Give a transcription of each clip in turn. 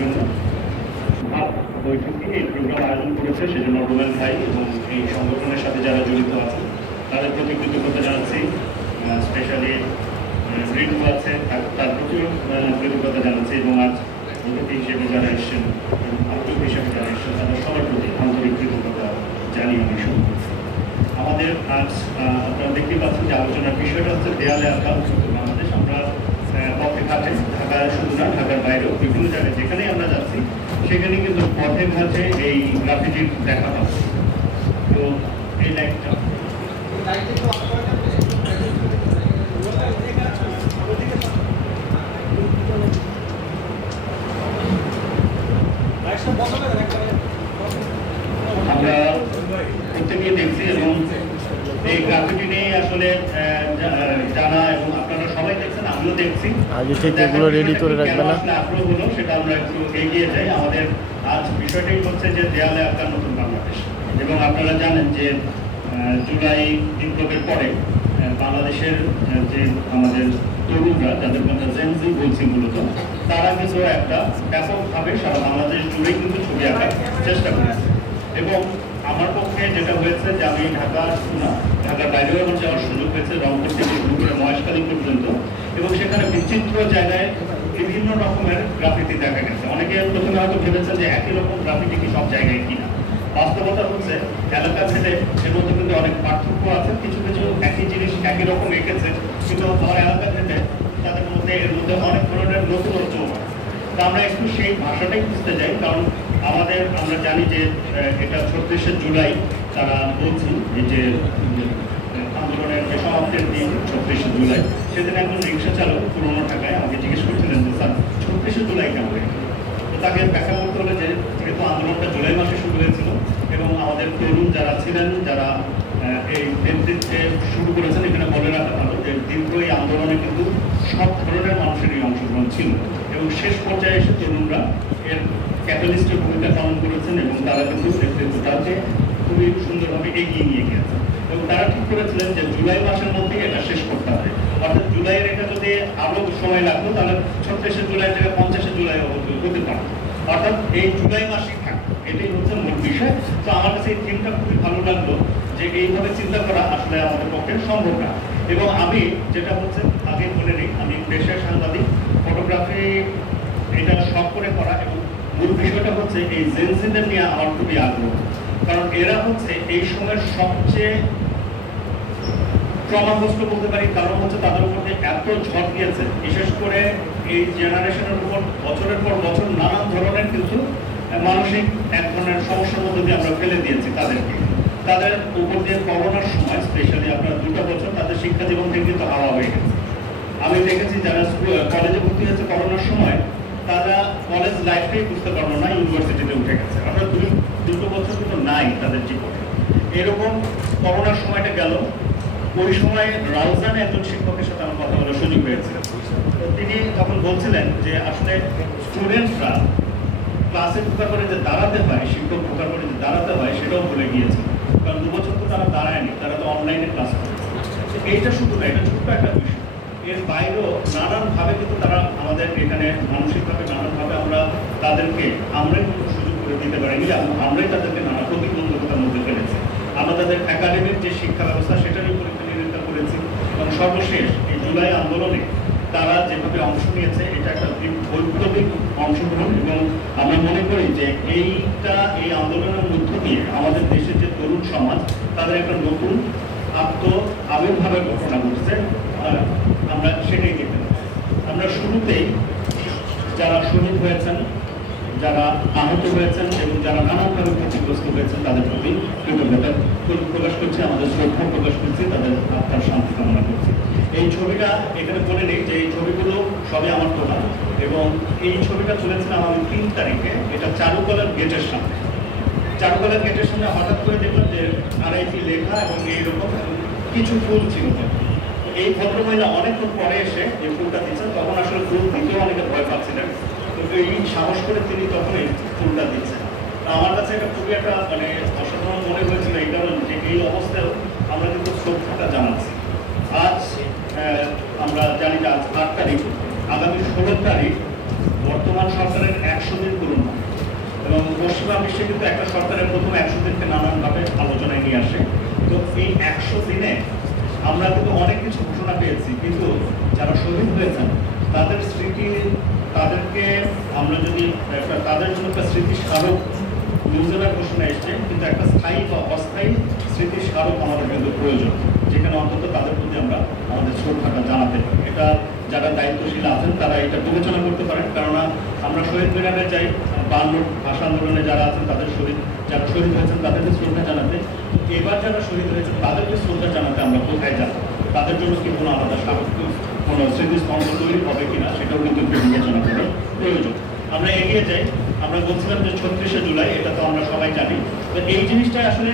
জন্য বৈঠকে এই প্রোগ্রাম আয়োজন করেছে, সেজন্য রুবেল ভাই এবং এই সংগঠনের সাথে যারা জড়িত আছে তাদের প্রতি কৃতজ্ঞতা জানাচ্ছি। স্পেশালি রিন্টু আছে, তার প্রতিও কৃতজ্ঞতা জানাচ্ছি এবং আজ অতিথি হিসেবে যারা এসছেন, আন্তরিক হিসেবে যারা এসছেন, তাদের সবার প্রতি আন্তরিক কৃতজ্ঞতা জানিয়ে আমি শুরু করছি। আমাদের আজ আপনারা দেখতে পাচ্ছেন যে আলোচনার বিষয়টা হচ্ছে দেয়ালে আঁকা বাংলাদেশ। আমরা পথে ঘাটে, ঢাকায় শুধু না, ঢাকার বাইরেও বিভিন্ন জায়গায় যেখানেই আমরা যাচ্ছি সেখানে কিন্তু পথে ঘাটে এই গ্রাফিটির দেখা পাচ্ছি। তো এই লাইটটা আমরা প্রত্যেকেই দেখছি এবং এই গ্রাফিটি নিয়ে আসলে জানা এবং আপনারা সবাই দেখছেন, আমিও দেখছি। রেডি করে রাখবেন না, আগ্রহ হলো সেটা আমরা একটু এগিয়ে যাই। আমাদের আজ বিষয়টাই হচ্ছে যে দেয়ালে আঁকার নতুন বাংলাদেশ। এবং আপনারা জানেন যে জুলাই বিপ্লবের পরে বাংলাদেশের যে আমাদের তরুণরা, যাদের মধ্যে জেনজি বলছি মূলত, তারা কিন্তু একটা ব্যাপকভাবে সারা বাংলাদেশ জুড়েই কিন্তু ছবি আঁকার চেষ্টা করেছে। এবং আমার পক্ষে যেটা হয়েছে যে আমি ঢাকার বাইরেও আমার যাওয়ার সুযোগ হয়েছে, রংপুর থেকে শুরু করে মহেশখালী পর্যন্ত, এবং সেখানে বিচিত্র জায়গায় বিভিন্ন রকমের গ্রাফিতি দেখা গেছে। অনেকে প্রথমে হয়তো ভেবেছেন যে একই রকম গ্রাফিতি কি সব জায়গায় কিনা। বাস্তবতা হচ্ছে এলাকা ভেদে এর মধ্যে কিন্তু অনেক পার্থক্য আছে। কিছু কিছু একই জিনিস একই রকম এঁকেছে, কিন্তু আমার এলাকা ভেদে তাদের মধ্যে এর মধ্যে অনেক ধরনের নতুনত্ব আছে। তা আমরা একটু সেই ভাষাটাই বুঝতে যাই, কারণ আমরা জানি যে এটা 36শে জুলাই তারা বলছি যে আন্দোলনের যে সমাপ্তির দিন 36শে জুলাই, সেদিন একজন রিক্সা চালক পুরোনো ঢাকায় আমাকে জিজ্ঞেস করছিলেন যে স্যার 36শে জুলাই কেন হয়েছে। তো তাকে ব্যাখ্যা করতে হলে যে যেহেতু আন্দোলনটা জুলাই মাসে শুরু হয়েছিল এবং আমাদের তরুণ যারা ছিলেন, যারা এই নেতৃত্বে শুরু করেছেন, এখানে বলে রাখা ভালো যে দীর্ঘ এই আন্দোলনে কিন্তু সব ধরনের মানুষেরই অংশগ্রহণ ছিল এবং শেষ পর্যায়ে এসে তরুণরা এর ক্যাটালিস্টের ভূমিকা পালন করেছেন এবং তারা কিন্তু নেতৃত্বটাকে খুবই সুন্দরভাবে এগিয়ে নিয়ে গিয়েছেন। এবং তারা ঠিক করেছিলেন যে জুলাই মাসের মধ্যে এটা শেষ করতে হবে। অর্থাৎ জুলাইয়ের এটা যদি আরো সময় লাগতো তাহলে 36শে জুলাই থেকে 50শে জুলাই হতে পারে, অর্থাৎ এই জুলাই মাসই থাকবে। এটাই হচ্ছে মূল বিষয়। তো আমার কাছে এই থিমটা খুবই ভালো লাগলো যে এইভাবে চিন্তা করা আসলে আমাদের পক্ষে সম্ভব না। এবং আমি যেটা হচ্ছে আগে বলে নিই, আমি পেশায় সাংবাদিক, ফটোগ্রাফি এটা শখ করে করা, এবং মূল বিষয়টা হচ্ছে এই জেনজিদের নিয়ে আমার খুবই আগ্রহ। কারণ এরা হচ্ছে এই সময়ের সবচেয়ে ট্রমাগ্রস্ত বলতে পারি, কারণ হচ্ছে তাদের উপর এত ঝড় দিয়েছে, বিশেষ করে এই জেনারেশনের উপর বছরের পর বছর নানান ধরনের কিন্তু মানসিক এক ধরনের সমস্যার মধ্যে দিয়ে আমরা ফেলে দিয়েছি তাদেরকে। তাদের উপর দিয়ে করোনার সময় স্পেশালি আপনার 2টা বছর তাদের শিক্ষা জীবন থেকে কিন্তু হাওয়া হয়ে গেছে। আমি দেখেছি যারা কলেজে ভর্তি হয়েছে করোনার সময়, তারা কলেজ লাইফটাই বুঝতে পারলো না, ইউনিভার্সিটিতে উঠে গেছে। অর্থাৎ 2 বছর কিন্তু নাই তাদের জীবনে। এরকম করোনার সময়টা গেল। ওই সময় রাউজানে একজন শিক্ষকের সাথে আমার কথা বলার সুযোগ হয়েছে। তিনি তখন বলছিলেন যে আসলে স্টুডেন্টরা ক্লাসে ঢোকার পরে যে দাঁড়াতে হয়, শিক্ষক ঢোকার পরে যে দাঁড়াতে হয়, সেটাও ভুলে গিয়েছে। কারণ 2 বছর তো তারা দাঁড়ায়নি, তারা তো অনলাইনে ক্লাস করেছে। এইটা শুধু না, এটা ছোট্ট একটা বিষয়। এর বাইরেও নানানভাবে কিন্তু তারা আমাদের এখানে মানসিকভাবে নানানভাবে আমরাই কিন্তু সুযোগ করে দিতে পারিনি, আমরাই তাদেরকে নানা প্রতিবন্ধকতার মধ্যে ফেলেছি। আমরা তাদের একাডেমিক যে শিক্ষা ব্যবস্থা সেটারই পরীক্ষা নিরীক্ষা করেছি। এবং সর্বশেষ এই জুলাই আন্দোলনে তারা যেভাবে অংশ নিয়েছে, এটা একটা বৈপ্লবিক অংশগ্রহণ। এবং আমরা মনে করি যে এই আন্দোলনের মধ্য দিয়ে আমাদের দেশের যে তরুণ সমাজ, তাদের একটা নতুন আবির্ভাবের ঘটনা ঘটছে। আমরা সেটাই দেখতে পাচ্ছি। আমরা শুরুতেই যারা শহীদ হয়েছেন, যারা আহত হয়েছেন এবং যারা নানানভাবে ক্ষতিগ্রস্ত হয়েছেন, তাদের প্রতি কৃতজ্ঞতা প্রকাশ করছি, আমাদের শ্রদ্ধা প্রকাশ করছি, তাদের আত্মার শান্তি কামনা করছি। এই ছবিটা এখানে বলে নিই যে এই ছবিগুলো সবই আমার তোলা, এবং এই ছবিটা তুলেছিলাম আমি 3 তারিখে। এটা চারুকলার গেটের সামনে। চারুকলার গেটের সামনে হঠাৎ করে দেখলাম যে RIP লেখা এবং এইরকম কিছু ফুল ছিল। এই ভদ্রমহিলা অনেকক্ষণ পরে এসে এই ফুলটা দিচ্ছেন, তখন আসলে ফুল দিতেও অনেকে ভয় পাচ্ছিলেন, কিন্তু এই সাহস করে তিনি তখন এই ফুলটা দিচ্ছেন। আমার কাছে এটা খুবই একটা অসাধারণ মনে হয়েছিল এই কারণে যে এই অবস্থায় আমরা কিন্তু শ্রদ্ধাটা জানাচ্ছি। আজ আমরা জানি যে আজ 8 তারিখ, আগামী 16 তারিখ বর্তমান সরকারের 100 দিন মহাবিশ্বে কিন্তু একটা সরকারের প্রথম 100 দিনকে নানানভাবে আলোচনায় নিয়ে আসে। তো এই 100 দিনে আমরা কিন্তু অনেক কিছু ঘোষণা পেয়েছি, কিন্তু যারা শহীদ হয়েছেন তাদের স্মৃতি, তাদেরকে আমরা যদি তাদের জন্য একটা স্মৃতি স্মারক নিউজিল্যান্ড ঘোষণা এসছে, কিন্তু একটা স্থায়ী বা অস্থায়ী স্মৃতি স্মারক আমাদের কিন্তু প্রয়োজন, যেখানে অন্তত তাদের প্রতি আমরা আমাদের শ্রদ্ধাটা জানাতে পারি। এটা যারা দায়িত্বশীল আছেন তারা এটা বিবেচনা করতে পারেন, কেননা আমরা শহীদ মিনারে যাই 52 ভাষা আন্দোলনে যারা আছেন তাদের যারা শহীদ হয়েছেন তাদেরকে শ্রদ্ধা জানাতে, এবার যারা শহীদ হয়েছেন তাদেরকে শ্রদ্ধা জানাতে আমরা কোথায় যাব? তাদের জন্য কি কোনো আলাদা কোনো স্মৃতিস্তম্ভ তৈরি হবে কিনা সেটাও কিন্তু বিবেচনা করার প্রয়োজন। আমরা এগিয়ে যাই। আমরা বলছিলাম যে 36শে জুলাই, এটা তো আমরা সবাই জানি। তো এই জিনিসটা আসলে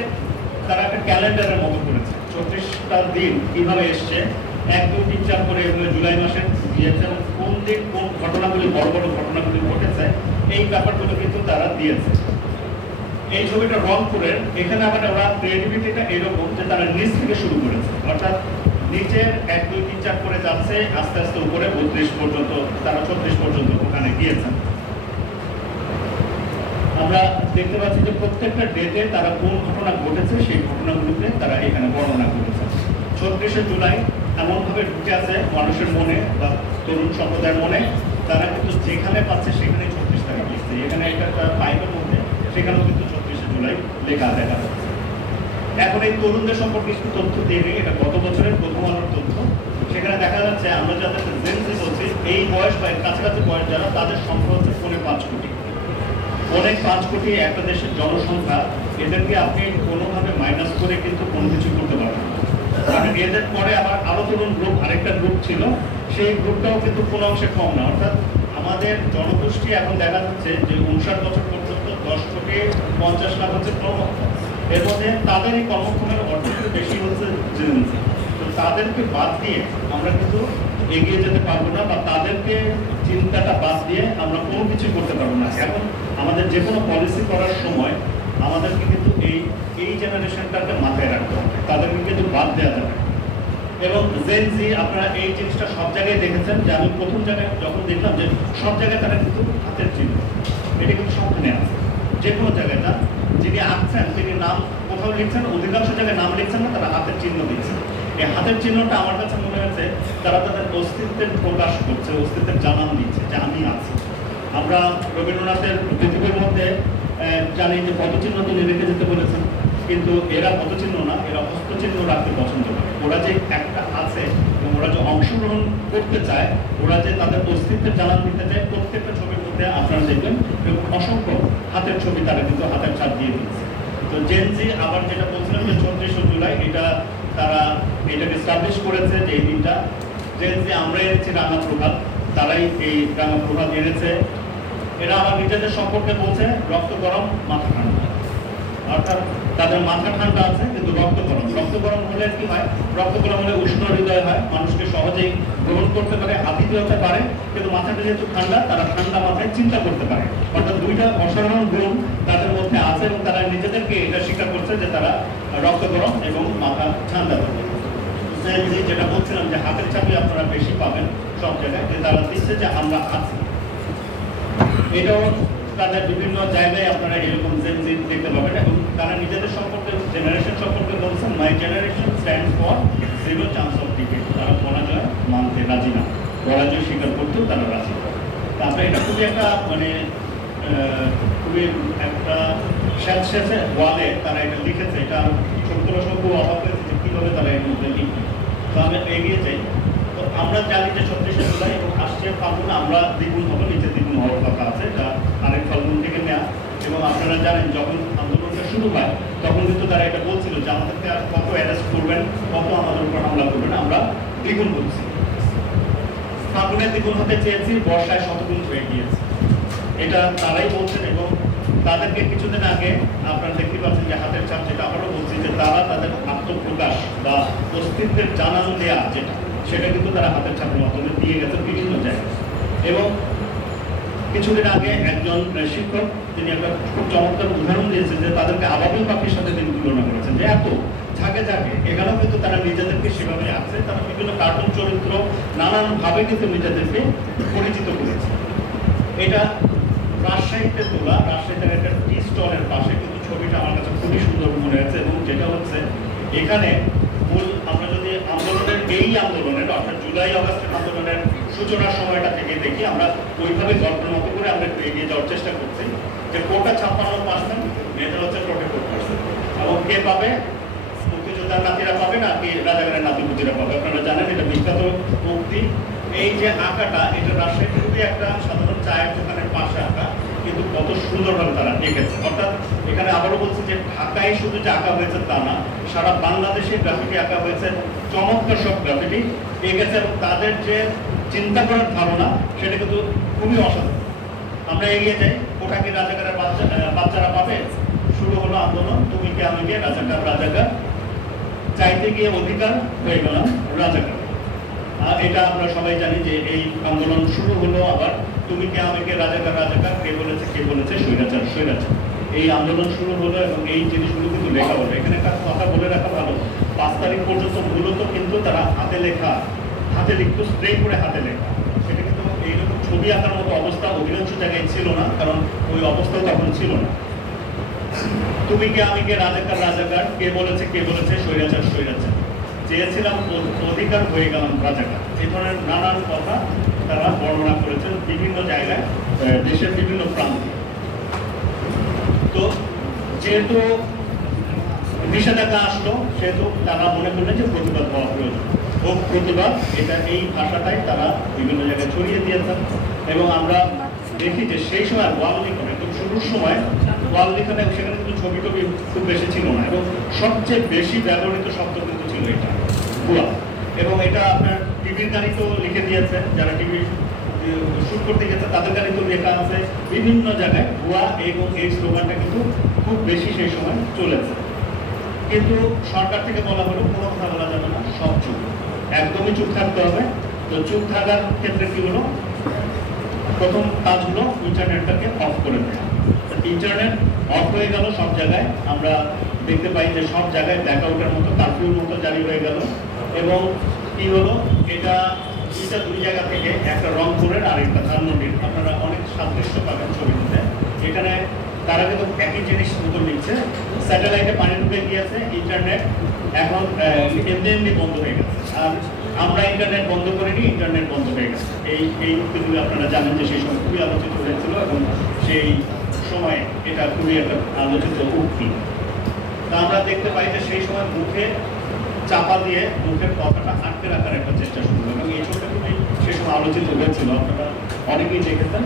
তারা একটা ক্যালেন্ডারের মতো করেছে। 36টা দিন কিভাবে এসছে, 1, 2, 3, 4 করে এভাবে জুলাই মাসে দিয়েছে, এবং কোন দিন কোন ঘটনাগুলি, বড় বড় ঘটনাগুলি ঘটেছে এই ব্যাপারগুলো কিন্তু তারা দিয়েছে। এই ছবিটা রংপুরের, এখানে আবার ওরা ক্রিয়েটিভিটিটা এরকম যে তারা নিচ থেকে শুরু করেছে, অর্থাৎ নিচের 1, 2, 3, 4 করে যাচ্ছে, আস্তে আস্তে উপরে 32 পর্যন্ত, তারা 36 পর্যন্ত ওখানে গিয়েছেন। আমরা দেখতে পাচ্ছি যে প্রত্যেকটা ডেটে তারা কোন ঘটনা ঘটেছে সেই ঘটনাগুলোতে তারা এখানে বর্ণনা করেছে। 36শে জুলাই এমনভাবে ঢুকে আছে মানুষের মনে বা তরুণ সম্প্রদায়ের মনে, তারা কিন্তু যেখানে পাচ্ছে সেখানে 36 টাকা লিখছে। এখানে একটা পাইপের মধ্যে সেখানেও কিন্তু 36শে জুলাই লেখা দেখা যাচ্ছে। এখন এই তরুণদের সম্পর্কে কিছু তথ্য দিয়ে নেই, এটা গত বছরের প্রথম আলোর তথ্য। সেখানে দেখা যাচ্ছে আমরা যাদেরকে জেনজি বলছি, এই বয়স বা কাছাকাছি বয়স যারা, তাদের সংখ্যা হচ্ছে 5 কোটি। 5 কোটি একটা দেশের জনসংখ্যা, এদেরকে আপনি কোনোভাবে মাইনাস করে কিন্তু কোনো কিছু করতে পারবেন না। কারণ এদের পরে আবার আরো তরুণ গ্রুপ, আরেকটা গ্রুপ ছিল, সেই গ্রুপটাও কিন্তু কোনো অংশে কম না। অর্থাৎ আমাদের জনগোষ্ঠী এখন দেখা যাচ্ছে যে 59 বছর পর্যন্ত 10 কোটি 50 লাখ হচ্ছে কর্মক্ষম। এর মধ্যে তাদের এই কর্মক্ষমের অর্থের বেশি হচ্ছে জেনেছি। তো তাদেরকে বাদ দিয়ে আমরা কিন্তু এগিয়ে যেতে পারবো না, বা তাদেরকে চিন্তাটা বাদ দিয়ে আমরা কোনো কিছু করতে পারবো না। এখন আমাদের যে কোনো পলিসি করার সময় আমাদেরকে কিন্তু এই জেনারেশনটাকে মাথায় রাখতে হবে, তাদেরকে কিন্তু বাদ দেওয়া যাবে। এবং জেনজি, আপনারা এই জিনিসটা সব জায়গায় দেখেছেন, যে আমি প্রথম জায়গায় যখন দেখলাম যে সব জায়গায় তারা কিন্তু হাতের চিহ্ন, এটা কিন্তু সবখানে আছে। যে কোনো জায়গায় না, যিনি আঁকছেন তিনি নাম কোথাও লিখছেন, অধিকাংশ জায়গায় নাম লিখছেন না, তারা হাতের চিহ্ন দিচ্ছেন। এই হাতের চিহ্নটা আমার কাছে মনে হয়েছে তারা তাদের অস্তিত্বের প্রকাশ করছে, অস্তিত্বের জানান দিচ্ছে যে আমি আছি। আমরা রবীন্দ্রনাথের পৃথিবীর মধ্যে জানি যে পদচিহ্ন তিনি রেখে যেতে বলেছেন, কিন্তু এরা পদচিহ্ন না, এরা হস্তচিহ্ন রাখতে পছন্দ করে। ওরা যে একটা আছে এবং ওরা যে অংশগ্রহণ করতে চায়, ওরা যে তাদের অস্তিত্বের জানান দিতে চায়, প্রত্যেকটা ছবির মধ্যে আপনারা দেখবেন অসংখ্য হাতের ছবি তারা কিন্তু হাতের ছাপ দিয়ে দিচ্ছে। তো জেনজি আবার যেটা বলছিলাম যে 36শে জুলাই, এটা তারা এটাকে স্টাবলিশ করেছে যে এই দিনটা জেনজি আমরা এনেছি রাঙা প্রভাত, তারাই এই রাঙা প্রভাত এনেছে। এরা আবার নিজেদের সম্পর্কে বলছে রক্ত গরম মাথা ঠান্ডা, অর্থাৎ তাদের মাথা ঠান্ডা আছে কিন্তু রক্ত গরম। রক্ত গরম হলে কি হয়? রক্ত গরম হলে উষ্ণ হৃদয় হয়, মানুষকে সহজেই গ্রহণ করতে পারে, আতিথ্য হতে পারে, কিন্তু মাথাটা যেহেতু ঠান্ডা, তারা ঠান্ডা মাথায় চিন্তা করতে পারে। অর্থাৎ দুইটা অসাধারণ গুণ তাদের মধ্যে আছে, এবং তারা নিজেদেরকে এটা স্বীকার করছে যে তারা রক্ত গরম এবং মাথা ঠান্ডা থাকে। যেটা বলছিলাম যে হাতের চাপে আপনারা বেশি পাবেন সব জায়গায়, যে তারা দিচ্ছে যে আমরা আছি। এটাও তাদের বিভিন্ন জায়গায় আপনারা এরকম জেনজি দেখতে পাবেন, এবং তারা নিজেদের সম্পর্কে, জেনারেশন সম্পর্কে বলছেন my generation stand for zero chance of defeat. তারা পরাজয় মানতে রাজি না, পরাজয় স্বীকার করতেও তারা রাজি। তারপরে এটা খুবই একটা খুবই একটা স্যাঁতস্যাঁতে ওয়ালে তারা এটা লিখেছে। এটা সত্তর সংখ্য অভাব হয়েছে যে কীভাবে তারা এর মধ্যে লিখবে। তো আমি এগিয়ে যাই। তো আমরা জানি যে 36শে জুলাই এবং আসছে ফাল্গুন আমরা দ্বিগুণ হবো, নিচে দ্বিগুণ হওয়ার কথা আছে, এটা আরেক ফাল্গুন থেকে নেওয়া। এবং আপনারা জানেন যখন আন্দোলনটা শুরু হয় তখন কিন্তু তারা এটা বলছিল যে আমাদেরকে আর কত অ্যারেস্ট করবেন, কত আমাদের উপর হামলা করবেন, আমরা দ্বিগুণ বলছি। ফাল্গুনে দ্বিগুণ হতে চেয়েছি, বর্ষায় শতগুণ হয়ে গিয়েছে, এটা তারাই বলছেন। এবং তাদেরকে কিছুদিন আগে আপনারা দেখতে পাচ্ছেন যে হাতের ছাপ, যেটা আবারও বলছি যে তারা তাদের আত্মপ্রকাশ বা অস্তিত্বের জানান দেয়া যেটা, সেটা কিন্তু তারা হাতের ছাপের মাধ্যমে দিয়ে গেছে বিভিন্ন জায়গায়। এবং কিছুদিন আগে একজন শিক্ষক তিনি একটা খুব চমৎকার উদাহরণ দিয়েছেন যে তাদেরকে আবাবিল পাখির সাথে তিনি তুলনা করেছেন, যে এত ঝাঁকে ঝাঁকে এখানেও কিন্তু তারা নিজেদেরকে সেভাবে আছে, তারা বিভিন্ন কার্টুন চরিত্র নানানভাবে কিন্তু নিজেদেরকে পরিচিত করেছে। এটা রাজশাহীতে তোলা, রাজশাহীতে একটা টি স্টলের এখানে মূল আমরা যদি আন্দোলনের অর্থাৎ জুলাই আগস্টের আন্দোলনের সূচনার সময়টা থেকে দেখি, আমরা ওইভাবে গল্পের মতো করে আমরা একটু এগিয়ে যাওয়ার চেষ্টা করছি যে কোটা 56%, মেয়েদের হচ্ছে 44%, এবং কে পাবে? মুক্তিযোদ্ধার নাতিরা পাবে না কি রাজাকারের নাতিপুতিরা পাবে? আপনারা জানেন এটা বিখ্যাত উক্তি। এই যে আঁকাটা, এটা রাজশাহী খুবই একটা সাধারণ চায়ের দোকানের পাশে আঁকা, কিন্তু কত সুন্দরভাবে তারা এঁকেছে। অর্থাৎ এখানে আবারও বলছি যে ঢাকায় শুধু যে আঁকা হয়েছে তা না, সারা বাংলাদেশে গ্রাফিটি আঁকা হয়েছে, চমৎকার সব গ্রাফিটি এঁকেছে, এবং তাদের যে চিন্তা করার ধারণা সেটা কিন্তু খুবই অসাধারণ। আমরা এগিয়ে যাই, কোটা কি রাজাকারের বাচ্চারা পাবে? শুরু হলো আন্দোলন, তুমি কে আমি কে, রাজাকার রাজাকার, চাইতে গিয়ে অধিকার হয়ে গেলাম রাজাকার। আর এটা আমরা সবাই জানি যে এই আন্দোলন শুরু হলো আবার তুমি কে আমি কে, রাজাকার রাজাকার, কে বলেছে স্বৈরাচার স্বৈরাচার। এই আন্দোলন শুরু হলো এবং এই জিনিসগুলো কিন্তু লেখা হলো। এখানে একটা কথা বলে রাখা ভালো, 5 তারিখ পর্যন্ত মূলত কিন্তু তারা হাতে লিখতো, স্প্রে করে হাতে লেখা। সেটা কিন্তু এইরকম ছবি আঁকার মতো অবস্থা অধিকাংশ জায়গায় ছিল না, কারণ ওই অবস্থাও তখন ছিল না। তুমি কে আমি কে, রাজাকার রাজাকার, কে বলেছে স্বৈরাচার স্বৈরাচার, চেয়েছিলাম অধিকার হয়ে গেলাম রাজাকার। এই ধরনের নানান কথা তারা বর্ণনা করেছেন বিভিন্ন জায়গায়, দেশের বিভিন্ন প্রান্তে। তো যেহেতু নিষেধাজ্ঞা আসলো, সেহেতু তারা মনে করলেন যে প্রতিবাদ হওয়া প্রয়োজন। হোক প্রতিবাদ, এটা এই ভাষাটাই তারা বিভিন্ন জায়গায় ছড়িয়ে দিয়েছেন। এবং আমরা দেখি যে সেই সময় ওয়াল লিখন, একদম শুরুর সময় ওয়াল লিখনে সেখানে কিন্তু ছবি টবি খুব বেশি ছিল না, এবং সবচেয়ে বেশি ব্যবহৃত শব্দ কিন্তু ছিল এটা ভুয়া। এবং এটা আপনার টিভির গাড়িতেও লিখে দিয়েছে, যারা টিভি শুট করতে গেছে তাদের গাড়িতেও লেখা আছে বিভিন্ন জায়গায় ভুয়া, এবং এই স্লোগানটা কিন্তু খুব বেশি সেই সময় চলেছে। কিন্তু সরকার থেকে বলা হলো কোনো কথা বলা যাবে না, সব চুপ, একদমই চুপ থাকতে হবে। তো চুপ থাকার ক্ষেত্রে কি হলো? প্রথম কাজ হলো ইন্টারনেটটাকে অফ করে দেওয়া। ইন্টারনেট অফ হয়ে গেল সব জায়গায়। আমরা দেখতে পাই যে সব জায়গায় ব্ল্যাকআউটের মতো, কারফিউর মতো জারি হয়ে গেল। এবং কি হলো, এটা দুই জায়গা থেকে, একটা রংপুরের আর একটা ধানমন্ডির, আপনারা অনেক সাদৃশ্য পাবেন ছবিতে। এখানে তারা কিন্তু একই জিনিস মতো লিখছে, স্যাটেলাইটে পানি ঢুকে গিয়েছে, ইন্টারনেট এখন এমনি বন্ধ হয়ে গেছে। আর আমরা ইন্টারনেট বন্ধ করিনি, ইন্টারনেট বন্ধ হয়ে গেছে। এই উক্তিগুলো আপনারা জানেন যে সেই সময় খুবই আলোচিত হয়েছিল, এবং সেই সময় এটা খুবই একটা আলোচিত উক্তি। তা আমরা দেখতে পাই যে সেই সময় মুখে চাপা দিয়ে মুখের কথাটা আটকে রাখার একটা চেষ্টা শুরু হয়, এবং এই ছবিটা খুবই সেই সময় আলোচিত হয়েছিল, আপনারা অনেকেই দেখেছেন।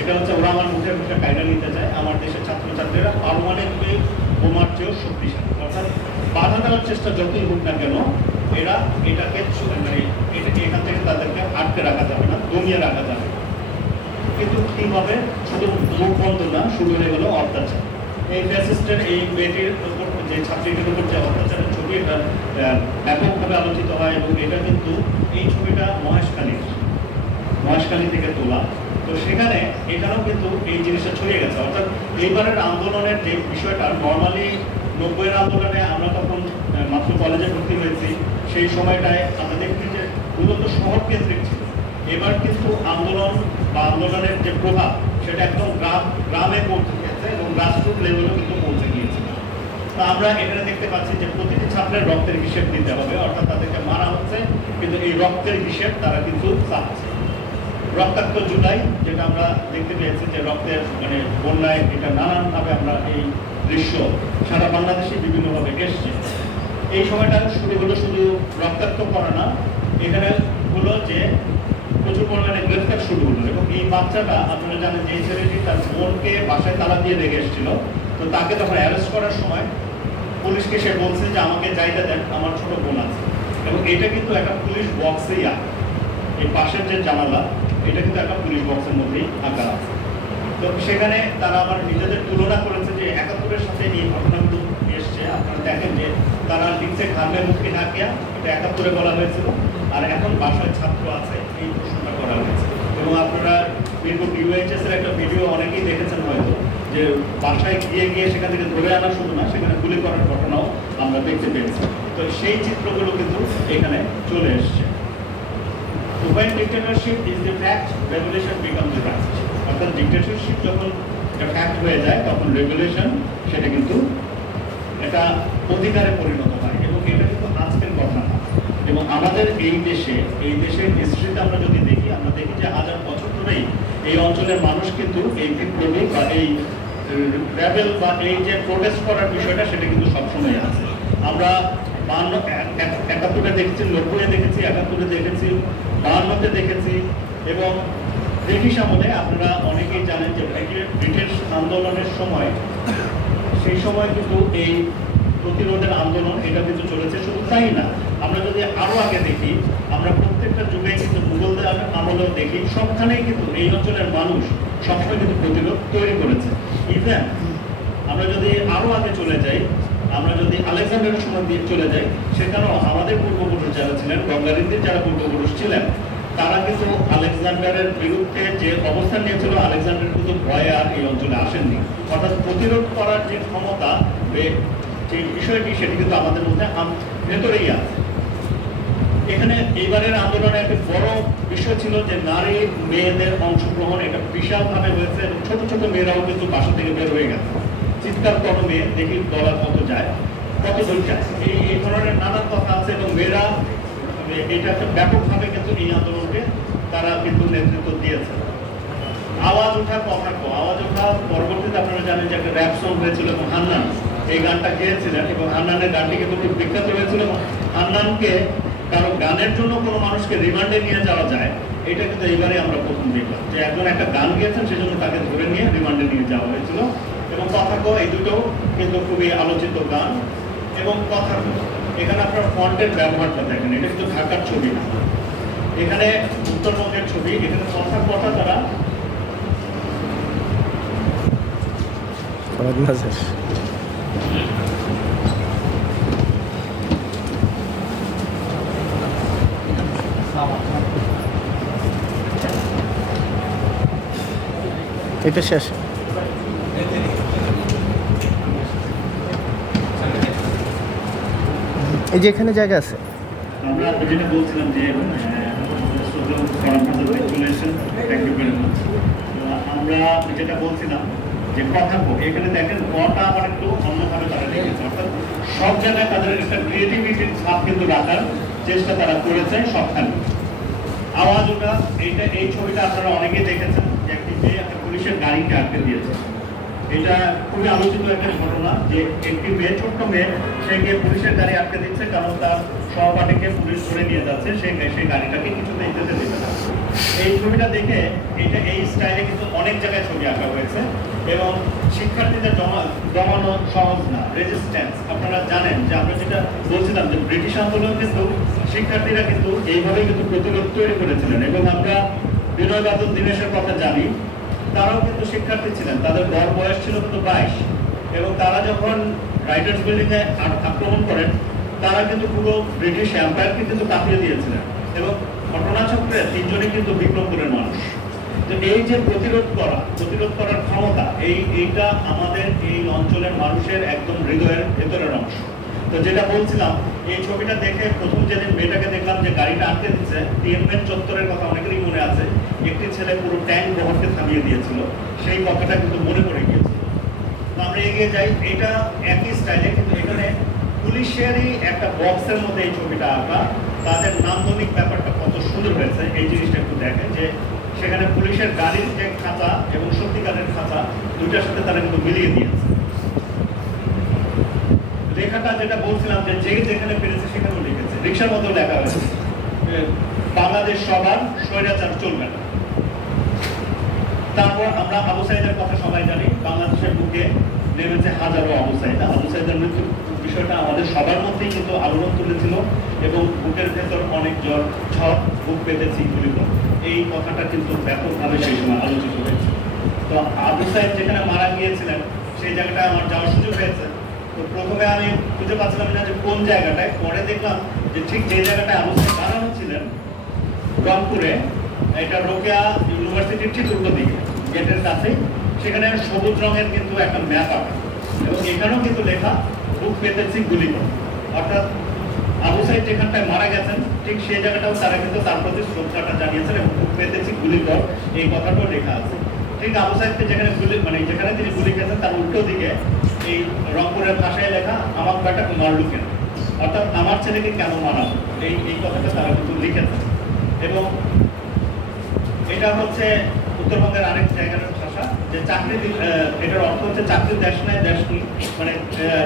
এটা হচ্ছে ওরা আমার মুখের মুখে কায়দা নিতে চায়, আমার দেশের ছাত্রছাত্রীরা পারমানেন্টলি বোমার চেয়েও শক্তিশালী। অর্থাৎ বাধা দেওয়ার চেষ্টা যতই হোক না কেন, এরা এটাকে মানে এখান থেকে তাদেরকে আটকে রাখা যাবে না, দমিয়ে রাখা যাবে। কিন্তু কিভাবে? শুধু মুখ বন্ধ না, শুরু হয়ে গেল অত্যাচার। এই ফ্যাসিস্টের এই মেয়েটির উপর, যে ছাত্রীটির উপর যে অত্যাচারের ছবি, এটা ব্যাপকভাবে আলোচিত হয়। এবং এটা কিন্তু এই ছবিটা মহেশখালী থেকে তোলা। তো সেখানে এখানেও কিন্তু এই জিনিসটা ছড়িয়ে গেছে। অর্থাৎ এইবারের আন্দোলনের যে বিষয়টা, নর্মালি 90-এর আন্দোলনে আমরা তখন মাত্র কলেজে ভর্তি হয়েছি, সেই সময়টায় আমরা দেখছি যে মূলত শহর কেন্দ্রিক ছিল। এবার কিন্তু আন্দোলন বা আন্দোলনের যে প্রভাব, সেটা একদম গ্রামে পৌঁছে গেছে, এবং গ্রাসরুট লেভেলেও কিন্তু পৌঁছে গিয়েছে। তো আমরা এখানে দেখতে পাচ্ছি যে প্রতিটি ছাত্রের রক্তের হিসেব দিতে হবে, অর্থাৎ তাদেরকে মারা হচ্ছে, কিন্তু এই রক্তের হিসেব তারা কিন্তু চাচ্ছে। রক্তাক্ত জুলাই, যেটা আমরা দেখতে পেয়েছি যে রক্তের মানে বন্যায়, এটা নানানভাবে আমরা এই দৃশ্য সারা বাংলাদেশে বিভিন্নভাবে এসছে। এই সময়টা শুরু হলো শুধু রক্তাক্ত করা না, এখানে হলো যে প্রচুর পরিমাণে গ্রেফতার শুরু হলো। এবং এই বাচ্চাটা, আপনারা জানেন যে এই ছেলেটি তার বোনকে বাসায় তালা দিয়ে রেখে এসেছিল। তো তাকে তখন অ্যারেস্ট করার সময় পুলিশকে সে বলছে যে আমাকে জায়গা দেন, আমার ছোট বোন আছে। এবং এটা কিন্তু একটা পুলিশ বক্সেই আঁকা, এই পাশের যে জানালা, এটা কিন্তু একটা পুলিশ বক্সের মধ্যেই আঁকা আছে। তো সেখানে তারা আবার নিজেদের তুলনা করেছে যে 71-এর সাথে এই ঘটনাগুলো এসছে। আপনারা দেখেন যে তারা লিখছে ঘামে মুখে ঢাকিয়া, এটা 71-এ বলা হয়েছিল, আর এখন বাসায় ছাত্র আছে, এই প্রশ্নটা করা হয়েছে। এবং আপনারা মিরপুর UHS এর একটা ভিডিও অনেকেই দেখেছেন হয়তো, যে বাসায় গিয়ে সেখান থেকে ধরে আনা শুধু না, সেখানে গুলি করার ঘটনাও আমরা দেখতে পেয়েছি। তো সেই চিত্রগুলো কিন্তু এখানে চলে এসছে। When dictatorship is the fact, revolution becomes the right. অর্থাৎ ডিক্টেটরশিপ যখন একটা ফ্যাক্ট হয়ে যায়, তখন রেগুলেশন সেটা কিন্তু এটা অধিকারে পরিণত হয়। এবং এটা কিন্তু আজকের কথা না। এবং আমাদের এই দেশের হিস্ট্রিতে আমরা যদি দেখি, আমরা দেখি যে হাজার বছর ধরেই এই অঞ্চলের মানুষ কিন্তু এই বিপ্লবী বা এই রেবেল বা এই যে প্রোটেস্ট করার বিষয়টা সেটা কিন্তু সবসময় আছে। আমরা 71-এ দেখেছি, 90-এ দেখেছি, 71-এ দেখেছি, 52-তে দেখেছি, এবং ব্রিটিশ আমলে আপনারা অনেকেই জানেন যে ব্রিটিশ আন্দোলনের সময়, সেই সময় কিন্তু এই প্রতিরোধের আন্দোলন এটা কিন্তু চলেছে। শুধু তাই না, আমরা যদি আরো আগে দেখি, আমরা প্রত্যেকটা যুগে কিন্তু মুঘলদের আমলেও দেখি, সবখানেই কিন্তু এই অঞ্চলের মানুষ সবসময় কিন্তু প্রতিরোধ তৈরি করেছে। ইভেন আমরা যদি আরো আগে চলে যাই, আমরা যদি আলেকজান্ডারের সময় দিয়ে চলে যাই, সেখানেও আমাদের পূর্বপুরুষ যারা ছিলেন, গঙ্গারিনদের যারা পূর্বপুরুষ ছিলেন, তারা কিন্তু আলেকজান্ডারের বিরুদ্ধে যে অবস্থান নিয়েছিল, আলেকজান্ডার কিন্তু ভয়ে আর এই অঞ্চলে আসেননি। অর্থাৎ প্রতিরোধ করার যে ক্ষমতা, যে বিষয়টি, সেটি কিন্তু আমাদের মধ্যে ভেতরেই আছে। এখানে এইবারের আন্দোলনে একটা বড় বিষয় ছিল যে নারী মেয়েদের অংশগ্রহণ, এটা বিশালভাবে হয়েছে এবং ছোট ছোট মেয়েরাও কিন্তু বাসা থেকে বের হয়ে গেছে। চিৎকার করো মেয়ে, দেখি গলা কত যায়, কত দূর যায়, এই ধরনের নানান কথা আছে। এবং মেয়েরা এটা একটা ব্যাপকভাবে কিন্তু এই আন্দোলনকে তারা কিন্তু নেতৃত্ব দিয়েছে। আওয়াজ ওঠা, কথা কো, আওয়াজ ওঠা পরবর্তীতে আপনারা জানেন যে একটা র্যাপ সং হয়েছিল এবং হান্নান এই গানটা গেয়েছিলেন, এবং হান্নানের গানটি কিন্তু খুব বিখ্যাত হয়েছিল। এবং হান্নানকে কারো গানের জন্য কোনো মানুষকে রিমান্ডে নিয়ে যাওয়া যায়, এটা কিন্তু এইবারে আমরা প্রথম দেখলাম যে একজন একটা গান গেয়েছেন, সেজন্য তাকে ধরে নিয়ে রিমান্ডে নিয়ে যাওয়া হয়েছিল। এবং কথা কো, এই দুটো কিন্তু খুবই আলোচিত গান। এবং কথা কো, এখানে আপনার ফন্টের ব্যবহারটা দেখেন, এটা কিন্তু ঢাকার ছবি না, এখানে উত্তরবঙ্গের ছবি। এখানে কথা তারা এটা শেষ। এই যে এখানে জায়গা আছে, আমরা যেটা বলছিলাম যে আমরা যেটা বলছিলাম যে কথা এখানে দেখেন কটা আবার একটু অন্যভাবে তারা লিখেছে, অর্থাৎ সব জায়গায় তাদের একটা ক্রিয়েটিভিটির ছাপ কিন্তু রাখার চেষ্টা তারা করেছে সবখানে। আওয়াজ ওটা, এইটা এই ছবিটা আপনারা অনেকেই দেখেছেন যে একটি মেয়ে একটা পুলিশের গাড়িকে আটকে দিয়েছে। এটা খুবই আলোচিত একটা ঘটনা যে একটি মেয়ে, ছোট্ট মেয়ে, সে গিয়ে পুলিশের গাড়ি আটকে দিচ্ছে কারণ তার সহপাঠীকে পুলিশ ধরে নিয়ে যাচ্ছে, সেই গাড়িটাকে কিছুতেই যেতে দেবে না। এই ছবিটা দেখে এই স্টাইলে কিন্তু অনেক জায়গায় ছবি আঁকা হয়েছে। এবং শিক্ষার্থীদের দমানো সহজ না, রেজিস্ট্যান্স। আপনারা জানেন যে আমরা যেটা বলছিলাম যে ব্রিটিশ আন্দোলন কিন্তু শিক্ষার্থীরা কিন্তু এইভাবেই কিন্তু প্রতিরোধ তৈরি করেছিলেন। এবং আমরা বিনয় বাদল দীনেশের কথা জানি, তারাও কিন্তু শিক্ষার্থী ছিলেন, তাদের গড় বয়স ছিল কিন্তু 22। এবং তারা যখন রাইটার্স বিল্ডিংয়ে আক্রমণ করেন, তারা কিন্তু পুরো ব্রিটিশ এম্পায়ারকে কিন্তু কাঁপিয়ে দিয়েছিলেন। এবং ঘটনাচক্রে 3 জনই কিন্তু বিক্রমপুরের মানুষ। তো এই যে প্রতিরোধ করার ক্ষমতা, এইটা আমাদের এই অঞ্চলের মানুষের একদম হৃদয়ের ভেতরের অংশ। তো যেটা বলছিলাম, এই ছবিটা দেখে প্রথম যেদিন মেয়েটাকে দেখলাম যে গাড়িটা আটকে দিচ্ছে, টিএমএন চত্বরের কথা অনেকেরই মনে আছে, একটি ছেলে পুরো ট্যাঙ্ক বহরকে থামিয়ে দিয়েছিল, সেই কথাটা কিন্তু মনে পড়ে গিয়েছিল। তো আমরা এগিয়ে যাই, এটা একই স্টাইলে, কিন্তু এখানে পুলিশেরই একটা বক্সের মধ্যে এই ছবিটা আঁকা। তাদের নান্দনিক ব্যাপারটা কত সুন্দর হয়েছে, এই জিনিসটা একটু দেখেন যে সেখানে পুলিশের গাড়ির যে খাঁচা এবং সত্যিকারের খাঁচা, দুইটার সাথে তারা কিন্তু মিলিয়ে দিয়েছে। লেখাটা যেটা বলছিলাম যে যেখানে পেরেছে সেখানেও লিখেছে, রিক্সার মধ্যেও লেখা হয়েছে বাংলাদেশ সবার, স্বৈরাচার চলবে না। তারপর আমরা আবু সাইদের কথা সবাই জানি, বাংলাদেশের বুকে নেমেছে হাজারো আবু সাইদ। আবু সাইদের মৃত্যুর বিষয়টা আমাদের সবার মধ্যেই কিন্তু আলোড়ন তুলেছিল এবং বুকের ভেতর অনেক ঝড়, বুক পেতেছি গুলিত, এই কথাটা কিন্তু ব্যাপকভাবে সেই সময় আলোচিত হয়েছে। তো আবু সাইদ যেখানে মারা গিয়েছিলেন, সেই জায়গাটায় আমার যাওয়ার সুযোগ হয়েছে। তো প্রথমে আমি খুঁজে পাচ্ছিলাম না যে কোন জায়গাটায়, পরে দেখলাম যে ঠিক যে জায়গাটায় আবু সাইদ দাঁড়ানো ছিলেন, রংপুরে, এটা রোকেয়া ইউনিভার্সিটির ঠিক উল্টো দিকে গেটের কাছে, সেখানে সবুজ রঙের কিন্তু একটা ম্যাপ আঁকা, এবং এখানেও কিন্তু লেখা বুক পেতেছি গুলি করে। অর্থাৎ আবু সাইদ যেখানটায় মারা গেছেন, ঠিক সেই জায়গাটাও তারা কিন্তু তার প্রতি শ্রদ্ধাটা জানিয়েছেন এবং বুক পেতেছি গুলি কর, এই কথাটাও লেখা আছে। ঠিক আবু সাইদকে যেখানে যেখানে তিনি গুলি খেয়েছেন, তার উল্টো দিকে এই রংপুরের ভাষায় লেখা আমার বেটা মারলু কেন। অর্থাৎ আমার ছেলেকে কেন মানাবো, এই কথাটা তারা কিন্তু লিখেছে। এবং এটা হচ্ছে উত্তরবঙ্গের আরেক জায়গার ভাষা, যে চাকরি এটার অর্থ হচ্ছে চাকরি দেশ নাই দেশ নেই, মানে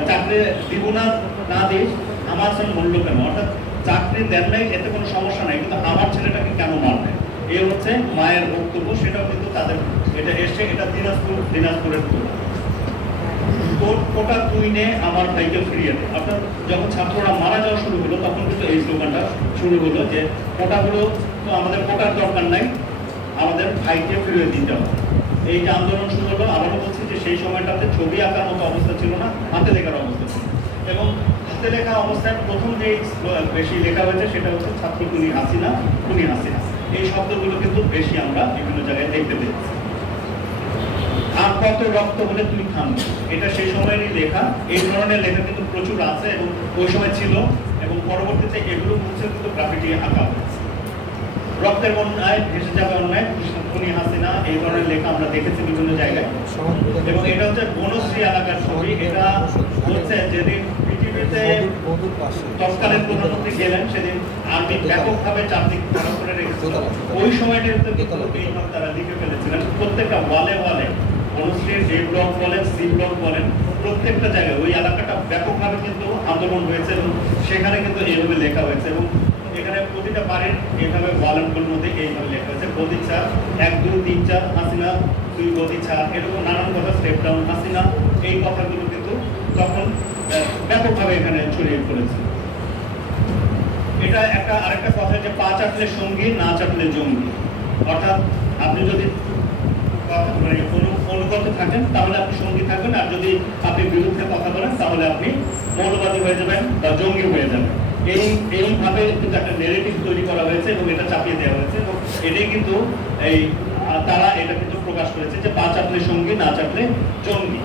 চাকরি দিব না না দিস আমার সঙ্গে মূল্য কেন, অর্থাৎ চাকরি দেন নাই এতে কোনো সমস্যা নাই, কিন্তু আমার ছেলেটাকে কেন মারবে, এই হচ্ছে মায়ের বক্তব্য। সেটাও কিন্তু তাদের এটা এসে, এটা দিনাজপুরের কোটা তুই নে আমার ভাইকে ফিরিয়ে দে। অর্থাৎ যখন ছাত্ররা মারা যাওয়া শুরু হলো তখন কিন্তু এই স্লোগানটা শুরু হলো যে কোটাগুলো তো আমাদের কোটার দরকার নাই, আমাদের ভাইকে ফিরিয়ে দিতে হবে। এই যে আন্দোলন শুরু হলো, আবারও বলছি যে সেই সময়টাতে ছবি আঁকার মতো অবস্থা ছিল না, হাতে লেখার অবস্থা ছিল। এবং হাতে লেখা অবস্থায় প্রথম যে বেশি লেখা হয়েছে সেটা হচ্ছে ছাত্র খুনি হাসিনা, খুনি হাসিনা। এই শব্দগুলো কিন্তু বেশি আমরা বিভিন্ন জায়গায় দেখতে পেয়েছি। আর কত রক্ত হলে তুই থামবি, এটা সেই সময়েরই লেখা। এই ধরনের লেখা কিন্তু প্রচুর আছে এবং ওই সময় ছিল, এবং পরবর্তীতে এগুলো মুছে কিন্তু গ্রাফিটি আঁকা হয়েছে। রক্তের বন্যায় ভেসে যাবে অন্যায়, খুনি হাসিনা, এই ধরনের লেখা আমরা দেখেছি বিভিন্ন জায়গায়। এবং এটা হচ্ছে বনশ্রী এলাকার ছবি। এটা হচ্ছে যেদিন পৃথিবীতে তৎকালীন প্রধানমন্ত্রী গেলেন সেদিন আর্মি ব্যাপকভাবে চারদিক ভালো করে রেখেছিল। ওই সময়টাতে এইভাবে তারা লিখে ফেলেছিলেন প্রত্যেকটা ওয়ালে ওয়ালে। বনশ্রীর যে ব্লক বলেন, সি ব্লক বলেন, প্রত্যেকটা জায়গায় ওই এলাকাটা ব্যাপকভাবে কিন্তু আন্দোলন হয়েছে এবং সেখানে কিন্তু এইভাবে লেখা হয়েছে। এবং এখানে প্রতিটা বাড়ির এইভাবে ওয়ালেনগুলোর মধ্যে এইভাবে লেখা হয়েছে গদি 4, 1 2 3 4 হাসিনা, 2 গদি 4, এরকম নানান কথা, স্টেপ ডাউন হাসিনা, এই কথাগুলো কিন্তু তখন ব্যাপকভাবে এখানে ছড়িয়ে পড়েছে। এটা একটা আরেকটা কথা যে পা চাটলে সঙ্গী, না চাটলে জঙ্গি। অর্থাৎ আপনি যদি মানে অনুগত থাকেন তাহলে আপনি সঙ্গী থাকবেন, আর যদি আপনি বিরুদ্ধে কথা বলেন তাহলে আপনি মৌলবাদী হয়ে যাবেন বা জঙ্গি হয়ে যাবেন। এইভাবে কিন্তু একটা নেগেটিভ তৈরি করা হয়েছে এবং এটা চাপিয়ে দেওয়া হয়েছে। এবং এটাই কিন্তু তারা এটা কিন্তু প্রকাশ করেছে যে পা চাটলে সঙ্গী, না চাটলে জঙ্গি।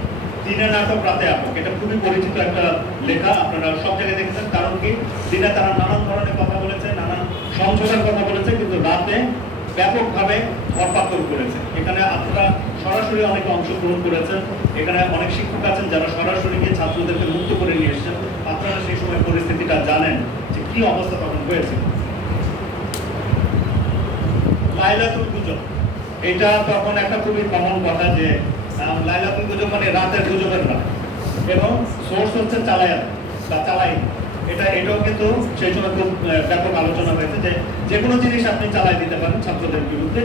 দিনে নাটক রাতে আপক, এটা খুবই পরিচিত একটা লেখা, আপনারা সব জায়গায় দেখেছেন। কারণ কি, দিনে তারা নানান ধরনের কথা বলেছে, নানান সমঝোতার কথা বলেছে, কিন্তু রাতে ব্যাপকভাবে ধরপাকড় করেছে। এখানে আপনারা সরাসরি অনেকে অংশগ্রহণ করেছেন, এখানে অনেক শিক্ষক আছেন যারা সরাসরি গিয়ে ছাত্রদেরকে মুক্ত করে নিয়ে এসেছেন। আপনারা সেই সময় পরিস্থিতিটা জানেন যে কি অবস্থা তখন হয়েছে। লাইলাতুল গুজব, এটা তখন একটা খুবই কমন কথা যে লাইলাতুল গুজব মানে রাতের গুজবের রাত, এবং সোর্স হচ্ছে চালায়াত বা চালাই। এটাও কিন্তু সেই সময় খুব ব্যাপক আলোচনা হয়েছে যে যে কোনো জিনিস আপনি চালাই দিতে পারেন ছাত্রদের বিরুদ্ধে,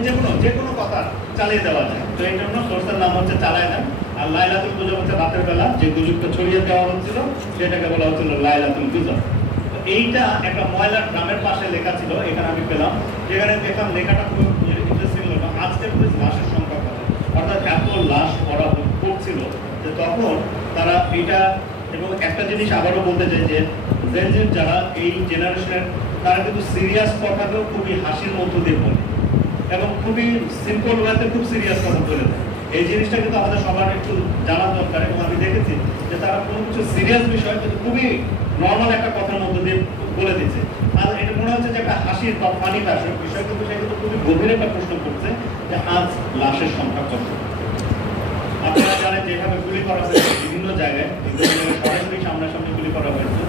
যে কোনো কথা চালিয়ে দেওয়া যায়। তো এই জন্য সোর্সের নাম হচ্ছে চালায় দেন। আর লাইলাতুল গুজব হচ্ছে রাতের বেলা যে গুজবটা ছড়িয়ে দেওয়া হচ্ছিল সেটাকে বলা হচ্ছিল লাইলাতুল গুজব। তো এইটা একটা ময়লার গ্রামের পাশে লেখা ছিল, এখানে আমি পেলাম, যেখানে দেখলাম লেখাটা খুব ইন্টারেস্টিং হলো। আজকের লাশের সংখ্যা কত, অর্থাৎ এত লাশ করা করছিল যে তখন তারা এটা। এবং একটা জিনিস আবারও বলতে চাই যে যারা এই জেনারেশনের, তারা কিন্তু সিরিয়াস কথাকেও খুবই হাসির মধ্য দিয়ে বলে এবং খুবই সিম্পল ওয়েতে খুব সিরিয়াস কথা বলে দেয়। এই জিনিসটা কিন্তু আমাদের সবার একটু জানা দরকার। এবং আমি দেখেছি যে তারা কোনো কিছু সিরিয়াস বিষয় কিন্তু খুবই নর্মাল একটা কথার মধ্য দিয়ে বলে দিচ্ছে। আর এটা মনে হচ্ছে যে একটা হাসির বা ফানি বিষয়, কিন্তু সে কিন্তু খুবই গভীর একটা প্রশ্ন করছে যে আজ লাশের সংখ্যা কত। আপনারা জানেন যেভাবে গুলি করা হয়েছে বিভিন্ন জায়গায়, সরাসরি সামনাসামনি গুলি করা হয়েছে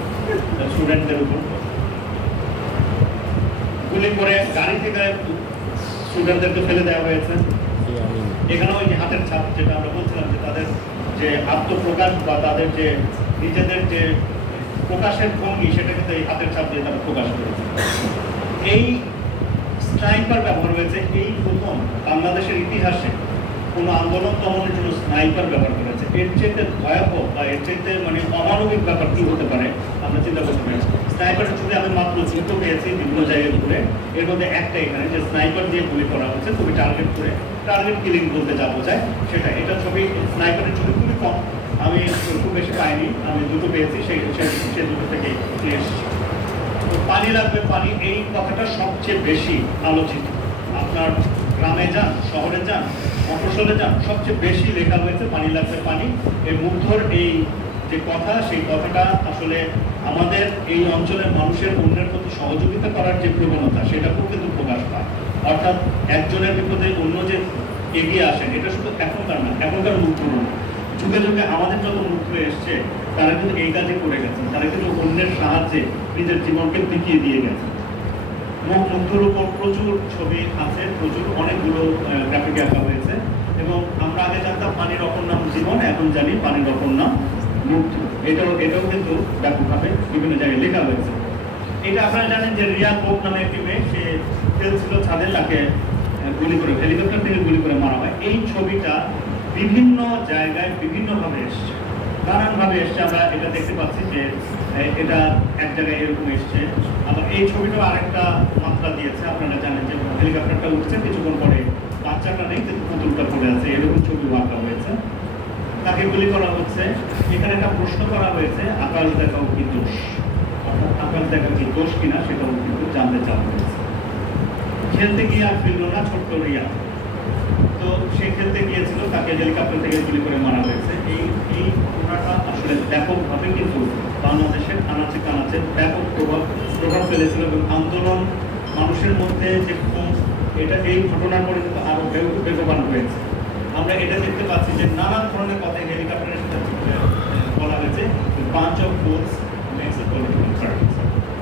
স্টুডেন্টদের উপর, গুলি করে গাড়ি থেকে স্টুডেন্টদেরকে ফেলে দেওয়া হয়েছে। এখানে ওই যে হাতের ছাপ, যেটা আমরা বলছিলাম যে তাদের যে আত্মপ্রকাশ বা তাদের যে নিজেদের যে প্রকাশের ভঙ্গি, সেটা কিন্তু এই হাতের ছাপ দিয়ে তারা প্রকাশ করেছে। এই স্নাইপার ব্যবহার হয়েছে, এই প্রথম বাংলাদেশের ইতিহাসে কোনো আন্দোলন দমনের জন্য স্নাইপার ব্যবহার করেছে। এর চাইতে ভয়াবহ বা এর চাইতে মানে অমানবিক ব্যাপার কি হতে পারে আমরা চিন্তা করতে পারি। স্নাইপারের ছবি আমি মাত্র চিত্র পেয়েছি বিভিন্ন জায়গায় ঘুরে, এর মধ্যে একটা এখানে যে স্নাইপার দিয়ে গুলি করা হচ্ছে, খুবই টার্গেট করে, টার্গেট কিলিং বলতে যা বোঝায় সেটা। এটা ছবি, স্নাইপারের ছবি খুবই কম, আমি খুব বেশি পাইনি, আমি দুটো পেয়েছি, সেই দুটো থেকে নিয়ে এসেছি। তো পানি লাগবে পানি, এই কথাটা সবচেয়ে বেশি আলোচিত। আপনার গ্রামে যান, শহরে যান, মফস্বলে যান, সবচেয়ে বেশি লেখা হয়েছে পানি লাগবে পানি। এই মুগ্ধর এই যে কথা, সেই কথাটা আসলে আমাদের এই অঞ্চলের মানুষের অন্যের প্রতি সহযোগিতা করার যে প্রবণতা, সেটাকেও কিন্তু প্রকাশ পায়। অর্থাৎ একজনের বিপদে অন্য যে এগিয়ে আসেন, এটা শুধু এখনকার না, এখনকার মুগ্ধ না, যুগে যুগে আমাদের যত মুক্ত এসছে তারা কিন্তু এই কাজে করে গেছে, তারা কিন্তু অন্যের সাহায্যে নিজের জীবনকে বিকিয়ে দিয়ে গেছে। মুগ্ধর উপর প্রচুর ছবি আছে, প্রচুর অনেকগুলো গ্রাফিক আঁকা হয়েছে, এবং আমরা আগে জানতাম পানির অপর নাম জীবন, এখন জানি পানির অপর নাম মুগ্ধ। এটাও কিন্তু ব্যাপকভাবে বিভিন্ন জায়গায় লেখা হয়েছে। এটা আপনারা জানেন যে রিয়া কোপ নামে একটি মেয়ে, সে খেলছিল ছাদে, তাকে গুলি করে, হেলিকপ্টার থেকে গুলি করে মারা হয়। এই ছবিটা বিভিন্ন জায়গায় বিভিন্নভাবে এসছে, নানানভাবে এসছে। আমরা এটা দেখতে পাচ্ছি যে এটা এক জায়গায় এরকম এসছে। আবার এই ছবিটাও আরেকটা মাত্রা দিয়েছে। আপনারা জানেন যে হেলিকপ্টারটা উঠছে, কিছুক্ষণ পরে বাচ্চাটা নেই কিন্তু পুতুলটা পড়ে আছে, এরকম ছবি আঁকা হয়েছে। তাকে গুলি করা হচ্ছে। এখানে একটা প্রশ্ন করা হয়েছে, আকাশ দেখাও কি দোষ, অর্থাৎ আকাশ দেখা কি দোষ কিনা সেটাও কিন্তু জানতে চাওয়া হয়েছে। খেলতে গিয়ে আর ফিরল না ছোট্ট রিয়া, তো সে খেলতে গিয়েছিল, তাকে হেলিকপ্টার থেকে গুলি করে মারা হয়েছে। এই ঘটনাটা আসলে ব্যাপকভাবে কিন্তু বাংলাদেশের আনাচে কানাচে ব্যাপক প্রভাব ফেলেছিল, এবং আন্দোলন, মানুষের মধ্যে যে ক্ষোভ, এটা এই ঘটনার পরে কিন্তু আরো বেগবান হয়েছে। আমরা এটা দেখতে পাচ্ছি যে নানান ধরনের কথা হেলিকপ্টারের সাথে বলা হয়েছে, bunch of force makes a political party,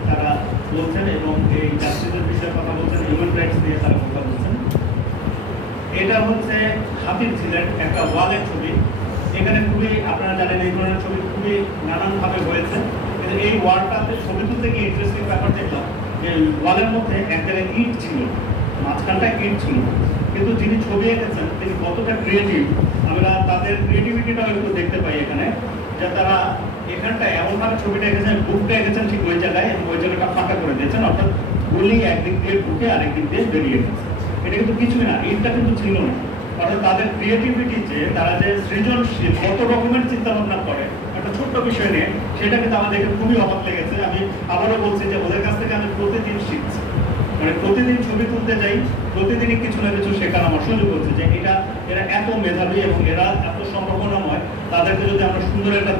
তারা বলছেন, এবং এই জাস্টিসের বিষয়ে কথা বলছেন, হিউম্যান রাইটস নিয়ে তারা কথা বলছেন। এটা হচ্ছে হাতির ঝিলের একটা ওয়ালের ছবি। এখানে খুবই, আপনারা জানেন এই ধরনের ছবি খুবই নানানভাবে হয়েছে, কিন্তু এই ওয়ালটাতে ছবি তুলতে গিয়ে ইন্টারেস্টিং ব্যাপার দেখলাম যে ওয়ালের মধ্যে এক জায়গায় ইট ছিল, মাঝখানটা ইট ছিল, কিন্তু যিনি ছবি এঁকেছেন তিনি কতটা ক্রিয়েটিভ, আমরা তাদের ক্রিয়েটিভিটিটাও একটু দেখতে পাই এখানে, যে তারা এখানটা এমনভাবে ছবিটা এঁকেছেন, বুকটা এঁকেছেন ঠিক ওই জায়গায়, এবং ওই জায়গাটা ফাঁকা করে দিয়েছেন, অর্থাৎ গুলি একদিক দিয়ে ঢুকে আরেক দিক দিয়ে বেরিয়ে গেছে। এটা কিন্তু কিছুই না, ইটটা কিন্তু ছিল না। অর্থাৎ তাদের ক্রিয়েটিভিটি, যে তারা যে সৃজনশীল কত রকমের চিন্তা ভাবনা করে একটা ছোট্ট বিষয় নিয়ে, সেটা কিন্তু আমাদেরকে খুবই অবাক লেগেছে। আমি আবারও বলছি যে ওদের কাছ থেকে আমি প্রতিদিন শিখছি, মানে প্রতিদিন ছবি তুলতে যাই, প্রতিদিনই কিছু না কিছু শেখার আমার সুযোগ হচ্ছে, যে এরা এত মেধাবী এবং এরা এত সম্ভাবনাময়। তাদেরকে যদি আমরা সুন্দর একটা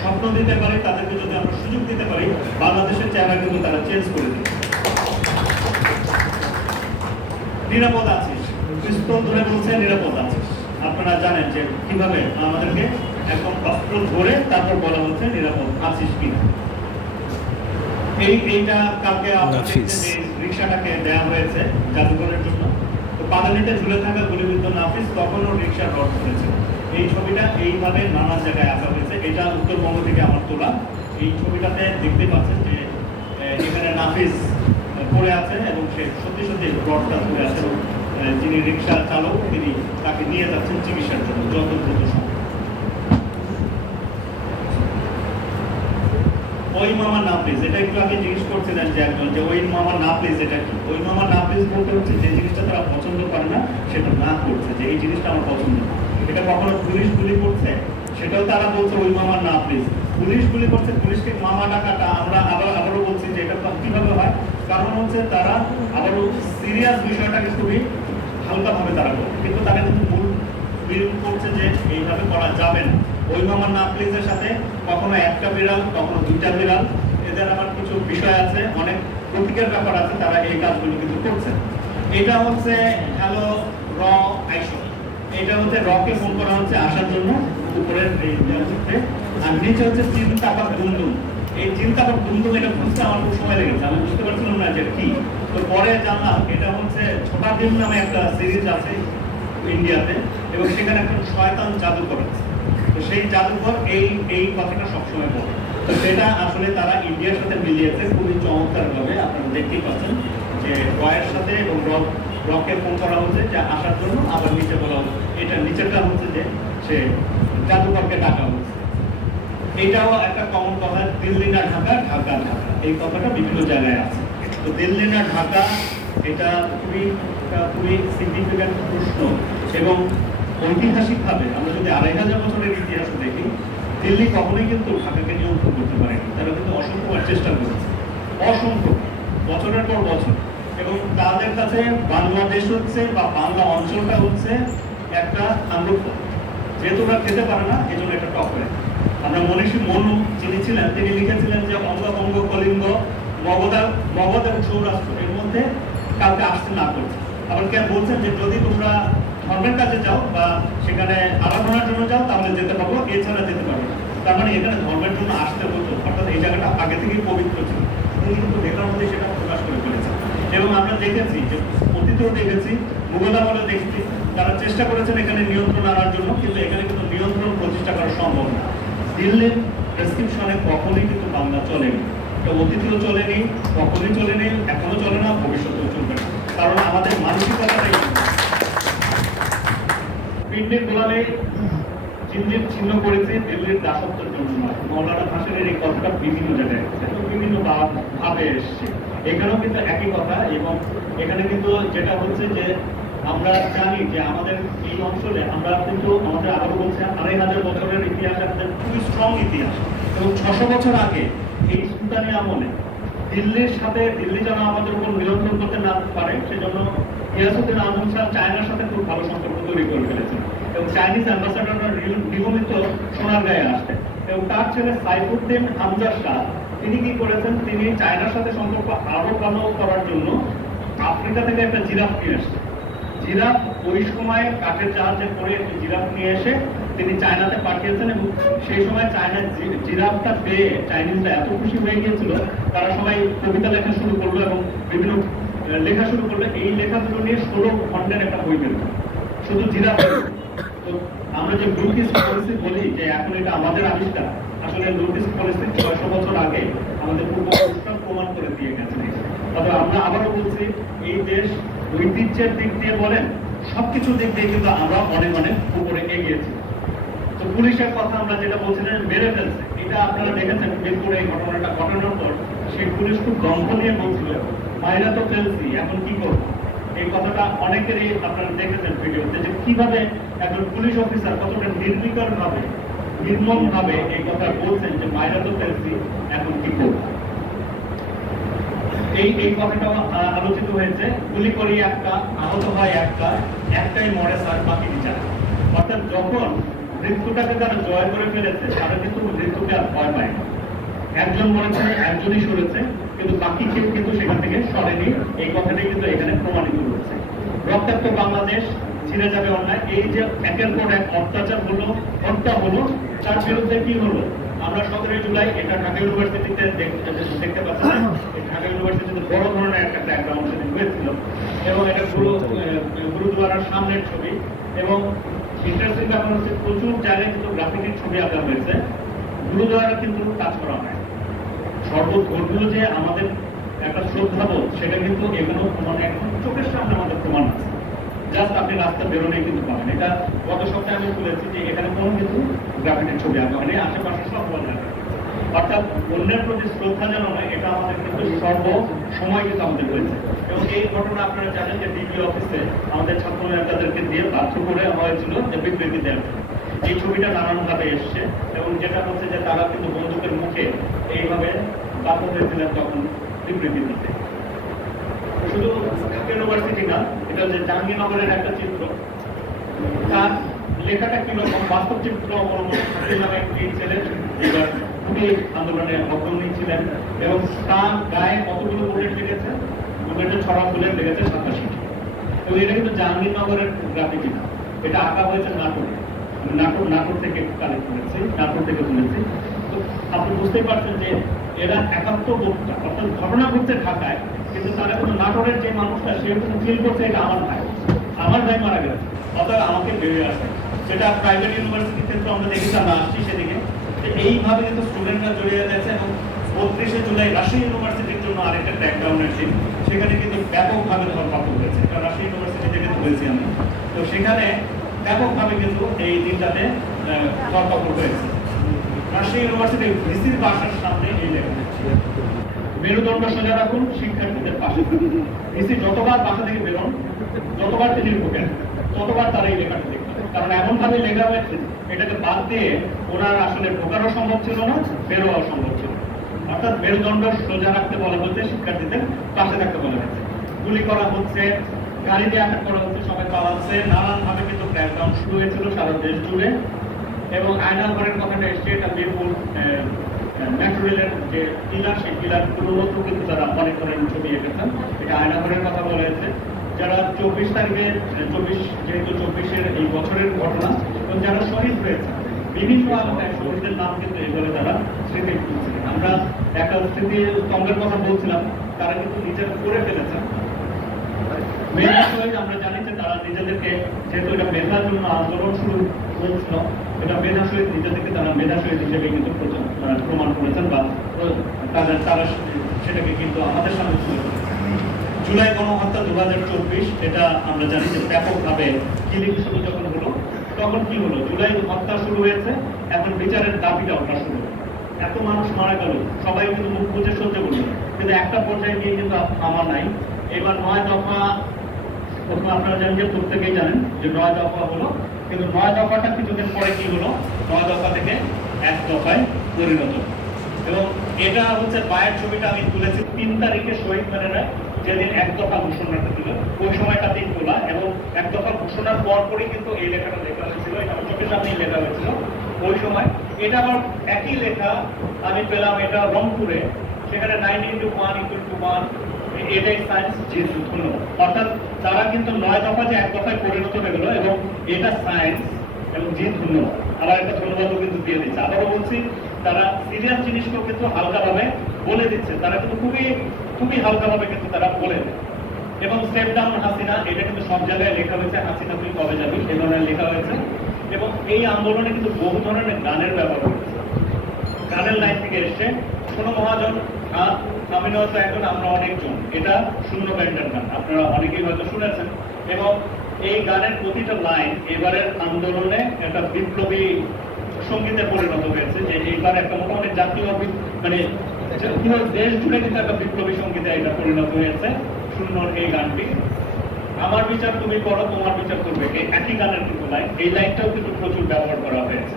স্বপ্ন দিতে পারি, তাদেরকে যদি আমরা সুযোগ দিতে পারি, বাংলাদেশের চেহারা কিন্তু তারা চেঞ্জ করে দিবে। নিরাপদ আছিস, পিস্তল ধরে বলছে নিরাপদ আছিস। আপনারা জানেন যে কিভাবে আমাদেরকে এখন অস্ত্র ধরে তারপর বলা হচ্ছে নিরাপদ আছিস কিনা। এইটা কালকে রিক্সাটাকে দেওয়া হয়েছে জাদুঘরের জন্য, তো পাদানিতে ঝুলে থাকা গুলিবিদ্ধ নাফিস তখনও রিক্সা রড করেছে। এই ছবিটা এইভাবে নানা জায়গায় আঁকা হয়েছে। এটা উত্তরবঙ্গ থেকে আমার তোলা। এই ছবিটাতে দেখতে পাচ্ছেন যে এখানে নাফিস পড়ে আছেন, এবং সে সত্যি সত্যি রডটা ধরে আছে, এবং যিনি রিক্সা চালক তিনি তাকে নিয়ে যাচ্ছেন চিকিৎসার জন্য যত দ্রুত সম্ভব। ওই মামা না প্লিজ, এটা একটু আগে জিজ্ঞেস করছিলেন যে একজন, যে ওই মামা না প্লিজ এটা কি? ওই মামা না প্লিজ বলতে হচ্ছে যে জিনিসটা তারা পছন্দ করে না সেটা না করছে, যে এই জিনিসটা আমার পছন্দ না। এটা কখনো পুলিশ গুলি করছে সেটাও তারা বলছে ওই মামা না প্লিজ। পুলিশ গুলি করছে, পুলিশকে মামা ডাকাটা আমরা আবারও বলছি যে এটা কিভাবে হয়, কারণ হচ্ছে তারা আবারও সিরিয়াস বিষয়টাকে খুবই হালকাভাবে তারা করে, কিন্তু তারা কিন্তু মূল বিরোধ করছে যে এইভাবে করা যাবে না। ওই মামার না প্লিজের সাথে কখনো একটা বিড়াল, কখনো দুইটা বিড়াল, এদের আবার কিছু বিষয় আছে, অনেক প্রতীকের ব্যাপার আছে, তারা এই কাজগুলো কিন্তু করছে। এটা হচ্ছে হ্যালো র আইসো, এটা হচ্ছে রকে ফোন করা হচ্ছে আসার জন্য উপরের এই চিত্রে, আর নিচে হচ্ছে চিন্তা বা দুমদুম। এই চিন্তা বা দুমদুম এটা বুঝতে আমার খুব সময় লেগেছে, আমি বুঝতে পারছিলাম না যে কি। তো পরে জানলাম এটা হচ্ছে ছোটা ভীম নামে একটা সিরিজ আছে ইন্ডিয়াতে, এবং সেখানে একটা শয়তান জাদুকর আছে। তো সেই জাদুঘর এই কথাটা সবসময় বলে, তো সেটা আসলে তারা ইন্ডিয়ার সাথে মিলিয়েছে খুবই চমৎকারভাবে। আপনারা দেখতেই পাচ্ছেন যে রয়ের সাথে এবং রকে ফোন করা হচ্ছে যে আসার জন্য, আবার নিচে বলা হচ্ছে, এটা নিচেরটা হচ্ছে যে সে জাদুঘরকে ডাকা হচ্ছে। এটাও একটা কমন কথা, দিল্লি না ঢাকা, ঢাকা ঢাকা, এই কথাটা বিভিন্ন জায়গায় আছে। তো দিল্লি না ঢাকা এটা খুবই সিগনিফিক্যান্ট প্রশ্ন, এবং ঐতিহাসিকভাবে আমরা যদি 2500 বছরের ইতিহাস দেখি, দিল্লি কখনোই কিন্তু ঢাকাকে নিয়ন্ত্রণ করতে পারেনি। তারা কিন্তু অসংখ্যবার চেষ্টা করেছে, অসংখ্য বছরের পর বছর, এবং তাদের কাছে বাংলাদেশ হচ্ছে বা বাংলা অঞ্চলটা হচ্ছে একটা আম্রফল, যেহেতু ওরা খেতে পারে না এই জন্য এটা টপ হয়ে। আমরা মনীষী মনু যিনি ছিলেন তিনি লিখেছিলেন যে অঙ্গভঙ্গ, কলিঙ্গ, মগধ এবং সৌরাষ্ট্র এর মধ্যে কাউকে আসতে না করছে। আবার কে বলছেন যে যদি তোমরা ধর্মের কাজে যাও বা সেখানে আরাধনার জন্য যাও তাহলে যেতে পারবো, এছাড়া যেতে পারবো না। তার মানে এখানে ধর্মের জন্য আসতে হতো, অর্থাৎ এই জায়গাটা আগে থেকেই পবিত্র ছিল। তিনি কিন্তু লেখার মধ্যে সেটা প্রকাশ করে ফেলেছেন। এবং আমরা দেখেছি যে অতীতেও দেখেছি, মুঘল আমলেও দেখেছি, তারা চেষ্টা করেছেন এখানে নিয়ন্ত্রণ আনার জন্য, কিন্তু এখানে কিন্তু নিয়ন্ত্রণ প্রতিষ্ঠা করা সম্ভব না। দিল্লির প্রেসক্রিপশনে কখনোই কিন্তু বাংলা চলেনি, তো অতীতেও চলেনি, কখনোই চলেনি, এখনো চলে না, ভবিষ্যতেও চলবে না, কারণ আমাদের মানসিকতাটাই পিন্ডির গোলামে চিহ্ন করেছে দিল্লির দাসত্বের জন্য। মৌলানা ভাসানীর এই কথাটা বিভিন্ন জায়গায় বিভিন্ন ভাবে এসছে, এখানেও কিন্তু একই কথা। এবং এখানে কিন্তু যেটা হচ্ছে যে আমরা জানি যে আমাদের এই অঞ্চলে আমরা কিন্তু আমাদের আরো বলছে 2500 বছরের ইতিহাস, আমাদের খুবই স্ট্রং ইতিহাস। এবং 600 বছর আগে এই সুলতানি আমলে দিল্লির সাথে, দিল্লি যেন আমাদের উপর নিয়ন্ত্রণ করতে না পারে সেজন্য গিয়াসউদ্দিন আজম শাহ চায়নার সাথে খুব ভালো সম্পর্ক তৈরি করে ফেলেছেন। এবং চাইনিজ অ্যাম্বাসাডাররা নিয়মিত সোনারগাঁয়ে আসতেন। এবং তার ছেলে সাইফুদ্দিন হামজা শাহ তিনি কি করেছেন, তিনি চায়নার সাথে সম্পর্ক আরো ভালো করার জন্য আফ্রিকা থেকে একটা জিরাফ নিয়ে আসছেন। জিরাফ ওই সময় কাঠের জাহাজে করে জিরাফ নিয়ে এসে তিনি চায়নাতে পাঠিয়েছেন। এবং সেই সময় চায়না জিরাফটা পেয়ে চাইনিজরা এত খুশি হয়ে গিয়েছিল, তারা সবাই কবিতা লেখা শুরু করলো এবং বিভিন্ন লেখা শুরু করলো। এই লেখাগুলো নিয়ে 16 খণ্ডের একটা বই বের হলো, শুধু জিরাফ। তো আমরা যে ব্রিটিশ পলিসি বলি যে এখন এটা আমাদের আবিষ্কার, আসলে ব্রিটিশ পলিসি 600 বছর আগে আমাদের পূর্বপুরুষরা প্রমাণ করে দিয়ে গেছেন। তবে আমরা আবারও বলছি, এই দেশ ঐতিহ্যের দিক দিয়ে বলেন, সবকিছু দিক দিয়ে কিন্তু আমরা অনেক অনেক উপরে এগিয়েছি। তো পুলিশের কথা আমরা যেটা বলছিলেন মেরে ফেলছে, এটা আপনারা দেখেছেন মিরপুরে এই ঘটনাটা ঘটানোর পর সেই পুলিশ খুব দম্ভ নিয়ে বলছিল, মাইরা তো ফেলছি, এখন কি করবো। এই কথাটা অনেকেরই আপনারা দেখেছেন ভিডিওতে, যে কিভাবে একজন পুলিশ অফিসার কতটা নির্বিকার ভাবে, নির্মম ভাবে এই কথা বলছেন যে মাইরা তো ফেলছি, এখন কি করবো। এই কথাটা আলোচিত হয়েছে। গুলি করি একটা, আহত হয় একটা, একটাই মরে স্যার, বাকি বিচার। অর্থাৎ যখন মৃত্যুটাকে তারা জয় করে ফেলেছে, তারা কিন্তু মৃত্যুকে আর ভয় পায় না। একজন মরেছে, একজনই সরেছে, কিন্তু বাকি কেউ কিন্তু সেখান থেকে সরেনি। এই কথাটাই কিন্তু এখানে প্রমাণিত হয়েছে। রক্তাক্ত বাংলাদেশ, ছিঁড়ে যাবে অন্যায়। এই যে একের পর এক অত্যাচার হলো, হত্যা হলো, তার বিরুদ্ধে কি হলো? আমরা 17 জুলাই এটা ঢাকা ইউনিভার্সিটিতে দেখতে পাচ্ছি। ঢাকা ইউনিভার্সিটিতে বড় ধরনের একটা ব্যাকগ্রাউন্ড সেদিন হয়েছিল, এবং এটা গুরুদুয়ারার সামনের ছবি। এবং ইন্টারেস্টিং ব্যাপার হচ্ছে, প্রচুর জায়গায় কিন্তু গ্রাফিটির ছবি আঁকা হয়েছে, গুরুদুয়ারা কিন্তু কাজ করা হয়। সর্বধর্মীয় যে আমাদের একটা শ্রদ্ধাবোধ, সেটা কিন্তু এগুলো মানে এখন চোখের সামনে আমাদের প্রমাণ আছে। জাস্ট আপনি রাস্তা বেরোলেই কিন্তু পাবেন। এটা গত সপ্তাহে আমি বলেছি যে এখানে কোনো কিন্তু গ্রাফিটির ছবি আঁকা হয়নি, আশেপাশে সব বলা। অর্থাৎ অন্যের প্রতি শ্রদ্ধা জানানো, এটা আমাদের কিন্তু সর্ব সময় কিন্তু আমাদের হয়েছে। এবং এই ঘটনা আপনারা জানেন যে ডিবি অফিসে আমাদের ছাত্র নেতাদেরকে দিয়ে বাধ্য করে হয়েছিল যে বিবৃতি দেওয়ার জন্য। এই ছবিটা নানানভাবে এসছে, এবং যেটা হচ্ছে যে তারা কিন্তু বন্দুকের মুখে এইভাবে বাধ্য হয়েছিলেন তখন বিবৃতি দিতে। শুধু ঢাকা ইউনিভার্সিটি না, এটা হচ্ছে জাহাঙ্গীরনগরের একটা চিত্র। তার লেখাটা কিরকম, বাস্তব চিত্র অবলম্বন নামে এই ছেলে এবার খুবই আন্দোলনে অগ্রণী ছিলেন, এবং তার গায়ে কতগুলো বুলেট লেগেছে, বুলেটের ছড়া বুলেট লেগেছে 87। এবং এটা কিন্তু জাহাঙ্গীরনগরের গ্রাফিটি না, এটা আঁকা হয়েছে নাটোরে। নাটোর থেকে কালেক্ট করেছি, নাটোর থেকে তুলেছি। তো আপনি বুঝতেই পারছেন যে এরা একাত্ম বক্তা, অর্থাৎ ঘটনা ঘটছে ঢাকায়, কিন্তু তারা কিন্তু নাটোরের যে মানুষটা, সে কিন্তু ফিল করছে এটা আমার ভাই মারা গেছে, অর্থাৎ আমাকে বেরিয়ে আসে। সেটা প্রাইভেট ইউনিভার্সিটির ক্ষেত্রে আমরা দেখেছি, আমরা আসছি সেদিকে। এইভাবে কিন্তু স্টুডেন্টরা জড়িয়ে গেছে। এবং 32শে জুলাই রাজশাহী ইউনিভার্সিটির জন্য আরেকটা ব্যাকগ্রাউন্ডের ছিল, সেখানে কিন্তু ব্যাপকভাবে ধরপাকড় হয়েছে। এটা রাজশাহী ইউনিভার্সিটি থেকে তুলেছি আমি। তো সেখানে ব্যাপকভাবে কিন্তু এই দিনটাতে ধরপাকড় হয়েছে। রাজশাহী ইউনিভার্সিটির ভিসির বাসার সামনে এই লেখা, মেরুদণ্ড সোজা রাখুন, শিক্ষার্থীদের পাশে। ভিসি যতবার বাসা থেকে বেরোন, যতবার তিনি ঢোকেন, ততবার তারা এই লেখাটা দেখবেন। কারণ এমন ভাবে লেখা হয়েছে, এটাকে বাদ দিয়ে ওনার আসলে ঢোকারও সম্ভব ছিল না, বেরোয়াও সম্ভব ছিল। অর্থাৎ মেরুদণ্ড সোজা রাখতে বলা হচ্ছে, শিক্ষার্থীদের পাশে থাকতে বলা হচ্ছে। গুলি করা হচ্ছে, গাড়ি দিয়ে আটক করা হচ্ছে, সবাই পালাচ্ছে। নানানভাবে কিন্তু ক্র্যাকডাউন শুরু হয়েছিল সারা দেশ জুড়ে। এবং আয়নাঘরের কথাটা এসছে, এটা মিরপুর মেট্রো রেলের যে পিলার, সেই পিলারগুলোর মধ্যেও কিন্তু তারা অনেক ধরনের ছবি এঁকেছেন। এটা আয়নাঘরের কথা বলা হয়েছে। যারা 24 তারিখের 24 যেহেতু 24-এর এই বছরের ঘটনা এবং যারা শহীদ হয়েছে বিভিন্ন আলোচনায় শহীদদের নাম কিন্তু এইভাবে তারা স্মৃতি তুলছে। আমরা একটা স্মৃতি স্তম্ভের কথা বলছিলাম, তারা কিন্তু নিজের করে ফেলেছেন। মেধা শহীদ আমরা জানি যে তারা নিজেদেরকে, যেহেতু এটা মেধার জন্য আন্দোলন শুরু হয়েছিল, এটা মেধা শহীদ নিজেদেরকে তারা মেধা শহীদ হিসেবে কিন্তু প্রমাণ করেছেন বা তারা সেটাকে কিন্তু আমাদের সামনে তুলে ধরেছেন। জুলাই গণহত্যা 2024 এটা আমরা জানি যে ব্যাপকভাবে কিলিং শুরু যখন হলো তখন কি হলো, জুলাই হত্যা শুরু হয়েছে, এখন বিচারের দাবিটা ওঠা শুরু হলো। এত মানুষ মারা গেল, সবাই কিন্তু মুখ বুঝে সহ্য করলো, কিন্তু একটা পর্যায়ে গিয়ে কিন্তু আমার নাই। এবার 9 দফা, আপনারা জানেন যে প্রত্যেকেই জানেন যে 9 দফা হলো, কিন্তু 9 দফাটা কিছুদিন পরে কি হলো, 9 দফা থেকে 1 দফায় পরিণত। এবং এটা হচ্ছে পায়ের ছবিটা আমি তুলেছি 3 তারিখে শহীদ মিনারে যেদিন 1 দফা ঘোষণাটা দিল ওই সময়টাতেই তোলা, এবং 1 দফা ঘোষণার পরপরই কিন্তু এই লেখাটা লেখা হয়েছিল, এটা চোখের সামনেই লেখা হয়েছিল ওই সময়। এটা আবার একই লেখা আমি পেলাম এটা রংপুরে, সেখানে 9x1 এটাই সায়েন্স যেহেতু হলো, অর্থাৎ তারা কিন্তু 9 দফা যে 1 দফায় পরিণত হয়ে গেল, এবং এটা সায়েন্স এবং জিত হলো। আবার একটা ধন্যবাদও কিন্তু দিয়ে দিচ্ছে। আবারও বলছি, তারা সিরিয়াস জিনিসকেও কিন্তু হালকাভাবে বলে দিচ্ছে, তারা কিন্তু খুবই খুবই হালকাভাবে কিন্তু তারা বলে দেয়। এবং স্টেপ ডাউন হাসিনা, এটা কিন্তু সব জায়গায় লেখা হয়েছে, হাসিনা তুই কবে যাবি এই ধরনের লেখা হয়েছে। এবং এই আন্দোলনে কিন্তু বহু ধরনের গানের ব্যবহার হয়েছে, গানের লাইন থেকে এসছে শোনো মহাজন আমি নয়তো একজন আমরা অনেকজন, এটা শূন্য ব্যান্ডের গান, আপনারা অনেকেই হয়তো শুনেছেন। এবং এই গানের প্রতিটা লাইন এবারের আন্দোলনে একটা বিপ্লবী সঙ্গীতে পরিণত হয়েছে, যে এইবার একটা মোটামুটি জাতীয় মানে দেশ জুড়ে কিন্তু একটা বিপ্লবী সঙ্গীতে এটা পরিণত হয়েছে শূন্যর এই গানটি। আমার বিচার তুমি করো, তোমার বিচার করবে, এই একই গানের কিন্তু লাইন, এই লাইনটাও কিন্তু প্রচুর ব্যবহার করা হয়েছে।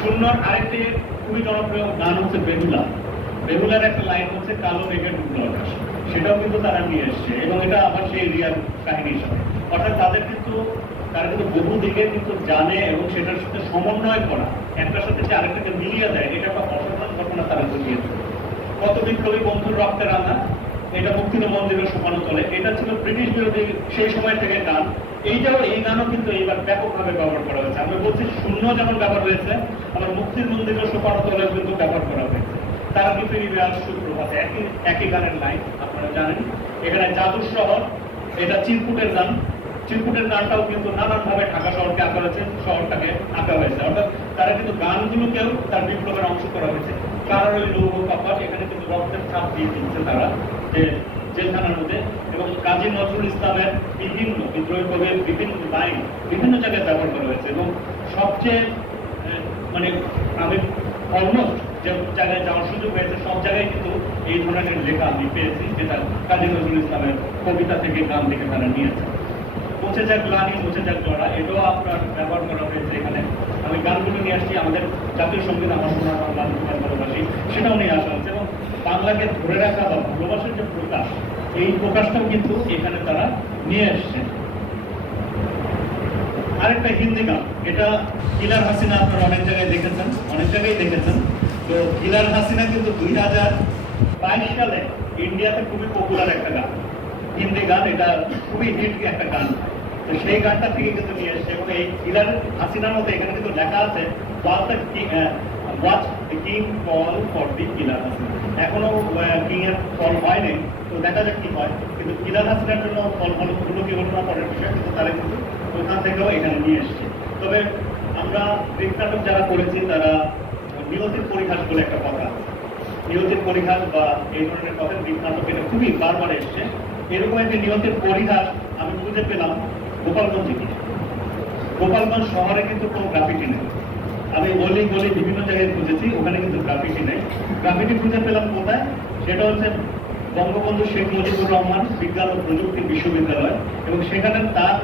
শূন্যর আরেকটি খুবই জনপ্রিয় গান হচ্ছে বেহুলা। বেহুলার একটা লাইন হচ্ছে কালো মেঘের ডুবলো আকাশ, সেটাও কিন্তু তারা নিয়ে এসছে, এবং এটা আবার সেই রিয়াল কাহিনীর সাথে, অর্থাৎ তারা কিন্তু বহু দিকে কিন্তু জানে এবং সেটার সাথে সমন্বয় করা, একটার সাথে যে আরেকটাকে মিলিয়ে দেয়, এটা একটা অসাধারণ ঘটনা তারা ঘটিয়েছে। কত বিপ্লবী বন্ধুর রক্তের রান্না, এটা মুক্তির মন্দিরের সোপানো তলে, এটা ছিল ব্রিটিশ বিরোধী সেই সময় থেকে গান। এই গানও কিন্তু এইবার ব্যাপকভাবে ব্যবহার করা হয়েছে। আমি বলছি শূন্য যেমন ব্যবহার হয়েছে, আবার মুক্তির মন্দিরের সোপানো তলে কিন্তু ব্যবহার করা হয়েছে। তারা কিন্তু সুপ্রভাতে একই গানের লাইন, আপনারা জানেন। এখানে জাদুর শহর, এটা চিরকুটের গান, চিরকুটের গানটাও কিন্তু নানানভাবে ঢাকা শহরকে আঁকা হয়েছে, শহরটাকে আঁকা হয়েছে, অর্থাৎ তারা কিন্তু গানগুলোকেও তার বিপ্লবের অংশ করা হয়েছে। কারণ ওই লৌহ কাপাট, এখানে কিন্তু রক্তের ছাপ দিয়ে দিচ্ছে তারা যে জেলখানার মধ্যে। এবং কাজী নজরুল ইসলামের বিভিন্ন বিদ্রোহী কবির বিভিন্ন লাইন বিভিন্ন জায়গায় ব্যবহার করা হয়েছে। এবং সবচেয়ে মানে আমি অলমোস্ট যে জায়গায় যাওয়ার সুযোগ হয়েছে সব জায়গায় কিন্তু এই ধরনের লেখা আমি পেয়েছি, যেটা কাজী নজরুল ইসলামের কবিতা থেকে গান থেকে তারা নিয়েছে। মুছে যাক গ্লানি, মুছে যাক জড়া, এটাও আপনার ব্যবহার করা হয়েছে এখানে। আমি গানগুলো নিয়ে আসছি, আমাদের জাতীয় সঙ্গীত আমার সোনার বাংলা তোমার ভালোবাসি, সেটাও নিয়ে আসা হচ্ছে। এবং বাংলাকে ধরে রাখা বা ভালোবাসার যে প্রকাশ, এই প্রকাশটাও কিন্তু এখানে তারা নিয়ে এসছে। আরেকটা হিন্দি গান, এটা কিলার হাসিনা, আপনারা অনেক জায়গায় দেখেছেন, অনেক জায়গায় দেখেছেন। তো কিলার হাসিনা কিন্তু 2022 সালে ইন্ডিয়াতে খুবই পপুলার একটা গান, হিন্দি গান, এটা খুবই হিট একটা গান। তো সেই গানটা থেকে কিন্তু নিয়ে এসছে। এবং এই কিলার হাসিনার মধ্যে এখানে কিন্তু লেখা আছে watch the king call for the killer Hasina. এখনো কিং এর ফল হয়নি, তো দেখা যাক কি হয়। কিন্তু কিলার হাসিনার জন্য ফল হলো কি হলো না পরের বিষয়, কিন্তু তারা কিন্তু ওইখান থেকেও এখানে নিয়ে এসছে। তবে আমরা গ্রিক নাটক যারা করেছি তারা নিয়তির পরিহাস বলে একটা কথা, নিয়তির পরিহাস বা এই ধরনের কথা গ্রিক নাটক এটা খুবই বারবার এসছে। এরকম একটি নিয়তির পরিহাস আমি খুঁজে পেলাম গোপালগঞ্জে গিয়ে। গোপালগঞ্জ শহরে কিন্তু কোনো গ্রাফিটি নেই, আমি গলি বিভিন্ন জায়গায় খুঁজেছি, ওখানে কিন্তু গ্রাফিটি নেই। গ্রাফিটি খুঁজে পেলাম কোথায়, সেটা হচ্ছে বঙ্গবন্ধু শেখ মুজিবুর রহমান বিজ্ঞান ও প্রযুক্তি বিশ্ববিদ্যালয়, এবং সেখানে তার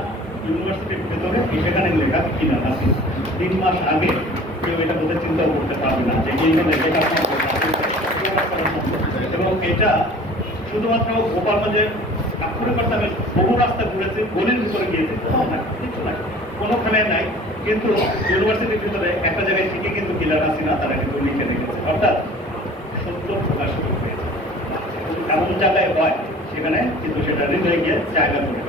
ইউনিভার্সিটির ভেতরে সেখানে লেখা কিলার হাসিনা। 3 মাস আগে কেউ এটা বোধহয় চিন্তাও করতে পারবে না যে এইখানে লেখা। এবং এটা শুধুমাত্র গোপালগঞ্জের আক্ষরিক অর্থে আমি বহু রাস্তা ঘুরেছি, গলির ভিতরে গিয়েছি, কোথাও নাই, কিছু নাই, কোনোখানে নাই। কিন্তু ইউনিভার্সিটির ভিতরে একটা জায়গায় থেকে কিন্তু কিলার হাসিনা তারা কিন্তু লিখে রেখেছে, অর্থাৎ সত্য প্রকাশিত হয়েছে। এমন জায়গায় হয় সেখানে কিন্তু সেটা হৃদয়ে গিয়ে জায়গা করে।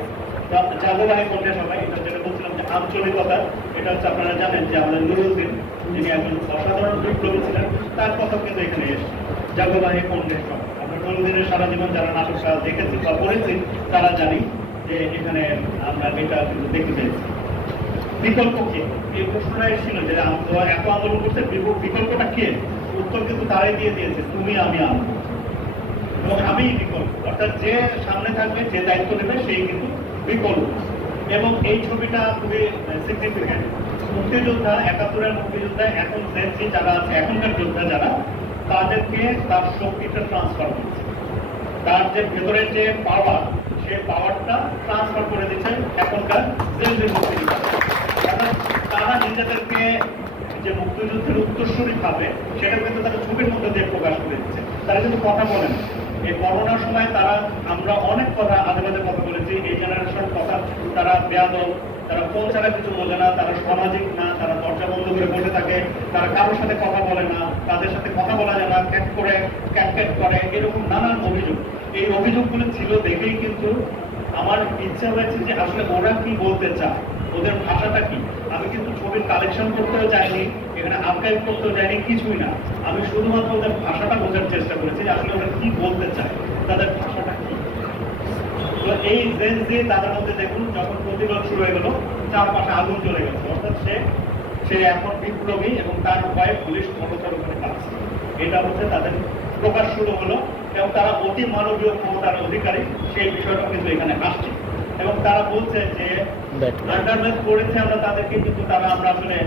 জাগোবাহী কন্যা সবাই, এটা যেটা বলছিলাম যে আঞ্চলিকতা, এটা হচ্ছে আপনারা জানেন যে আমাদের নুরুদ্দিন, যিনি একজন অসাধারণ বিপ্লবী ছিলেন, তার কথা কিন্তু এখানে এসেছে জাগোবাহী কন্যা সবাই। আমরা নুরুদ্দিনের সারা জীবন যারা নাটকটা দেখেছি বা পড়েছি তারা জানি যে এখানে আমরা এটা কিন্তু দেখতে পেয়েছি। বিকল্প কে, এই প্রশ্নটা এসেছিল যে এত আন্দোলন করতে বিকল্পটা কে? উত্তর কিন্তু তারাই দিয়ে দিয়েছে, তুমি আমি আমি, এবং আমি বিকল্প, অর্থাৎ যে সামনে থাকবে, যে দায়িত্ব নেবে সেই কিন্তু বিকল্প। এবং এই ছবিটা খুবই সিগনিফিক্যান্ট। মুক্তিযোদ্ধা, ৭১-এর মুক্তিযোদ্ধা, এখন জেনজি যারা আছে, এখনকার যোদ্ধা যারা, তাদেরকে তার শক্তিটা ট্রান্সফার করছে, তার যে ভেতরের যে পাওয়ার, সেই পাওয়ারটা ট্রান্সফার করে দিচ্ছেন এখনকার জেনজি মুক্তিযোদ্ধা। তারা নিজেদেরকে যে মুক্তিযুদ্ধের উত্তরসূরি ভাবে, সেটা কিন্তু তারা ছবির মধ্যে দিয়ে প্রকাশ করে দিচ্ছে। তারা কিন্তু কথা বলেন। এই করোনার সময় তারা, আমরা অনেক কথা আজে বাজে কথা বলেছি, এই জেনারেশন কথা, তারা বেয়াদব, তারা ফোন ছাড়া কিছু বলে না, তারা সামাজিক না, তারা দরজা বন্ধ করে বসে থাকে, তারা কারোর সাথে কথা বলে না, তাদের সাথে কথা বলা যায় না, ক্যাট করে ক্যাট করে, এরকম নানান অভিযোগ। এই অভিযোগগুলো ছিল দেখেই কিন্তু আমার ইচ্ছা হয়েছে যে আসলে ওরা কি বলতে চায়, ওদের ভাষাটা কি। আমি কিন্তু ছবির কালেকশন করতেও যাইনি, এখানে আর্কাইভ করতেও যাইনি, কিছুই না। আমি শুধুমাত্র ওদের ভাষাটা বোঝার চেষ্টা করেছি যে আসলে ওরা কি বলতে চায়, তাদের ভাষাটা কি। তো এই জেন্স দিয়ে তাদের মধ্যে দেখুন, যখন প্রতিরোধ শুরু হয়ে গেল, চারপাশে আগুন চলে গেছে, অর্থাৎ সে এখন বিপ্লবী এবং তার উপায়ে পুলিশ কঠোর করে পাচ্ছে। এটা হচ্ছে তাদের প্রকাশ শুরু হলো, এবং তারা অতি মানবীয় ক্ষমতার অধিকারী, সেই বিষয়টা কিন্তু এখানে আসছে। এবং তারা বলছে যে আন্ডারম্যান করেছে আমরা তাদেরকে, কিন্তু আমরা আসলে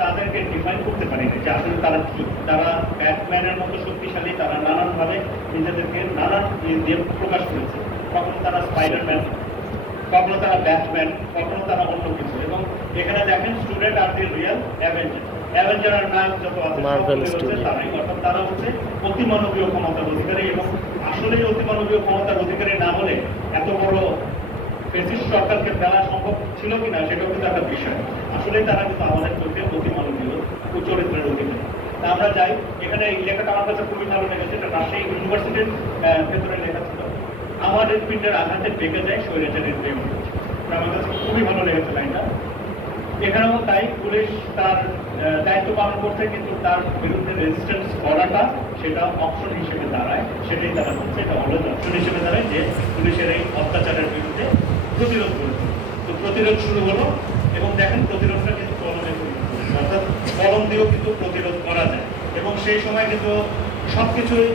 তাদেরকে ডিফাইন করতে পারি না যে আসলে তারা কি। তারা ব্যাটম্যানের মতো শক্তিশালী, তারা নানানভাবে নিজেদেরকে নানান দিয়ে প্রকাশ করেছে। কখনো তারা স্পাইডারম্যান, কখনো তারা ব্যাটম্যান, কখনো তারা অন্য কিছু। এবং এখানে দেখেন student are the real avenger. Avenger আর নায়ক যত আছে তারাই, অর্থাৎ তারা হচ্ছে অতিমানবীয় ক্ষমতার অধিকারী। এবং আসলেই অতিমানবীয় ক্ষমতার অধিকারী না হলে এত বড় ফ্যাসিস্ট সরকারকে ফেলা সম্ভব ছিল কিনা সেটাও কিন্তু একটা বিষয়। আসলে তারা কিন্তু আমাদের চোখে অতিমানবীয় চরিত্রের অধিকারী। তা আমরা যাই, এখানে এই লেখাটা আমার কাছে খুবই ভালো লেগেছে। এটা রাজশাহী ইউনিভার্সিটির ভেতরে লেখা ছিল, আমাদের পিণ্ডের আঘাতে বেঁকে যায় স্বৈরাচারের প্রেম। আমার কাছে খুবই ভালো লেগেছে লাইনটা। এখানেও তাই, পুলিশ তার দায়িত্ব পালন করছে, কিন্তু তার বিরুদ্ধে রেজিস্ট্যান্স করাটা সেটা অপশন হিসেবে দাঁড়ায়, সেটাই তারা করছে। এটা অলওয়েজ অপশন হিসেবে দাঁড়ায় যে পুলিশের এই অত্যাচারের বিরুদ্ধে প্রতিরোধ করেছে। তো প্রতিরোধ শুরু হলো, এবং দেখেন প্রতিরোধটা কিন্তু কলমে, অর্থাৎ কলম দিয়েও কিন্তু প্রতিরোধ করা যায়। এবং সেই সময় কিন্তু সবকিছুই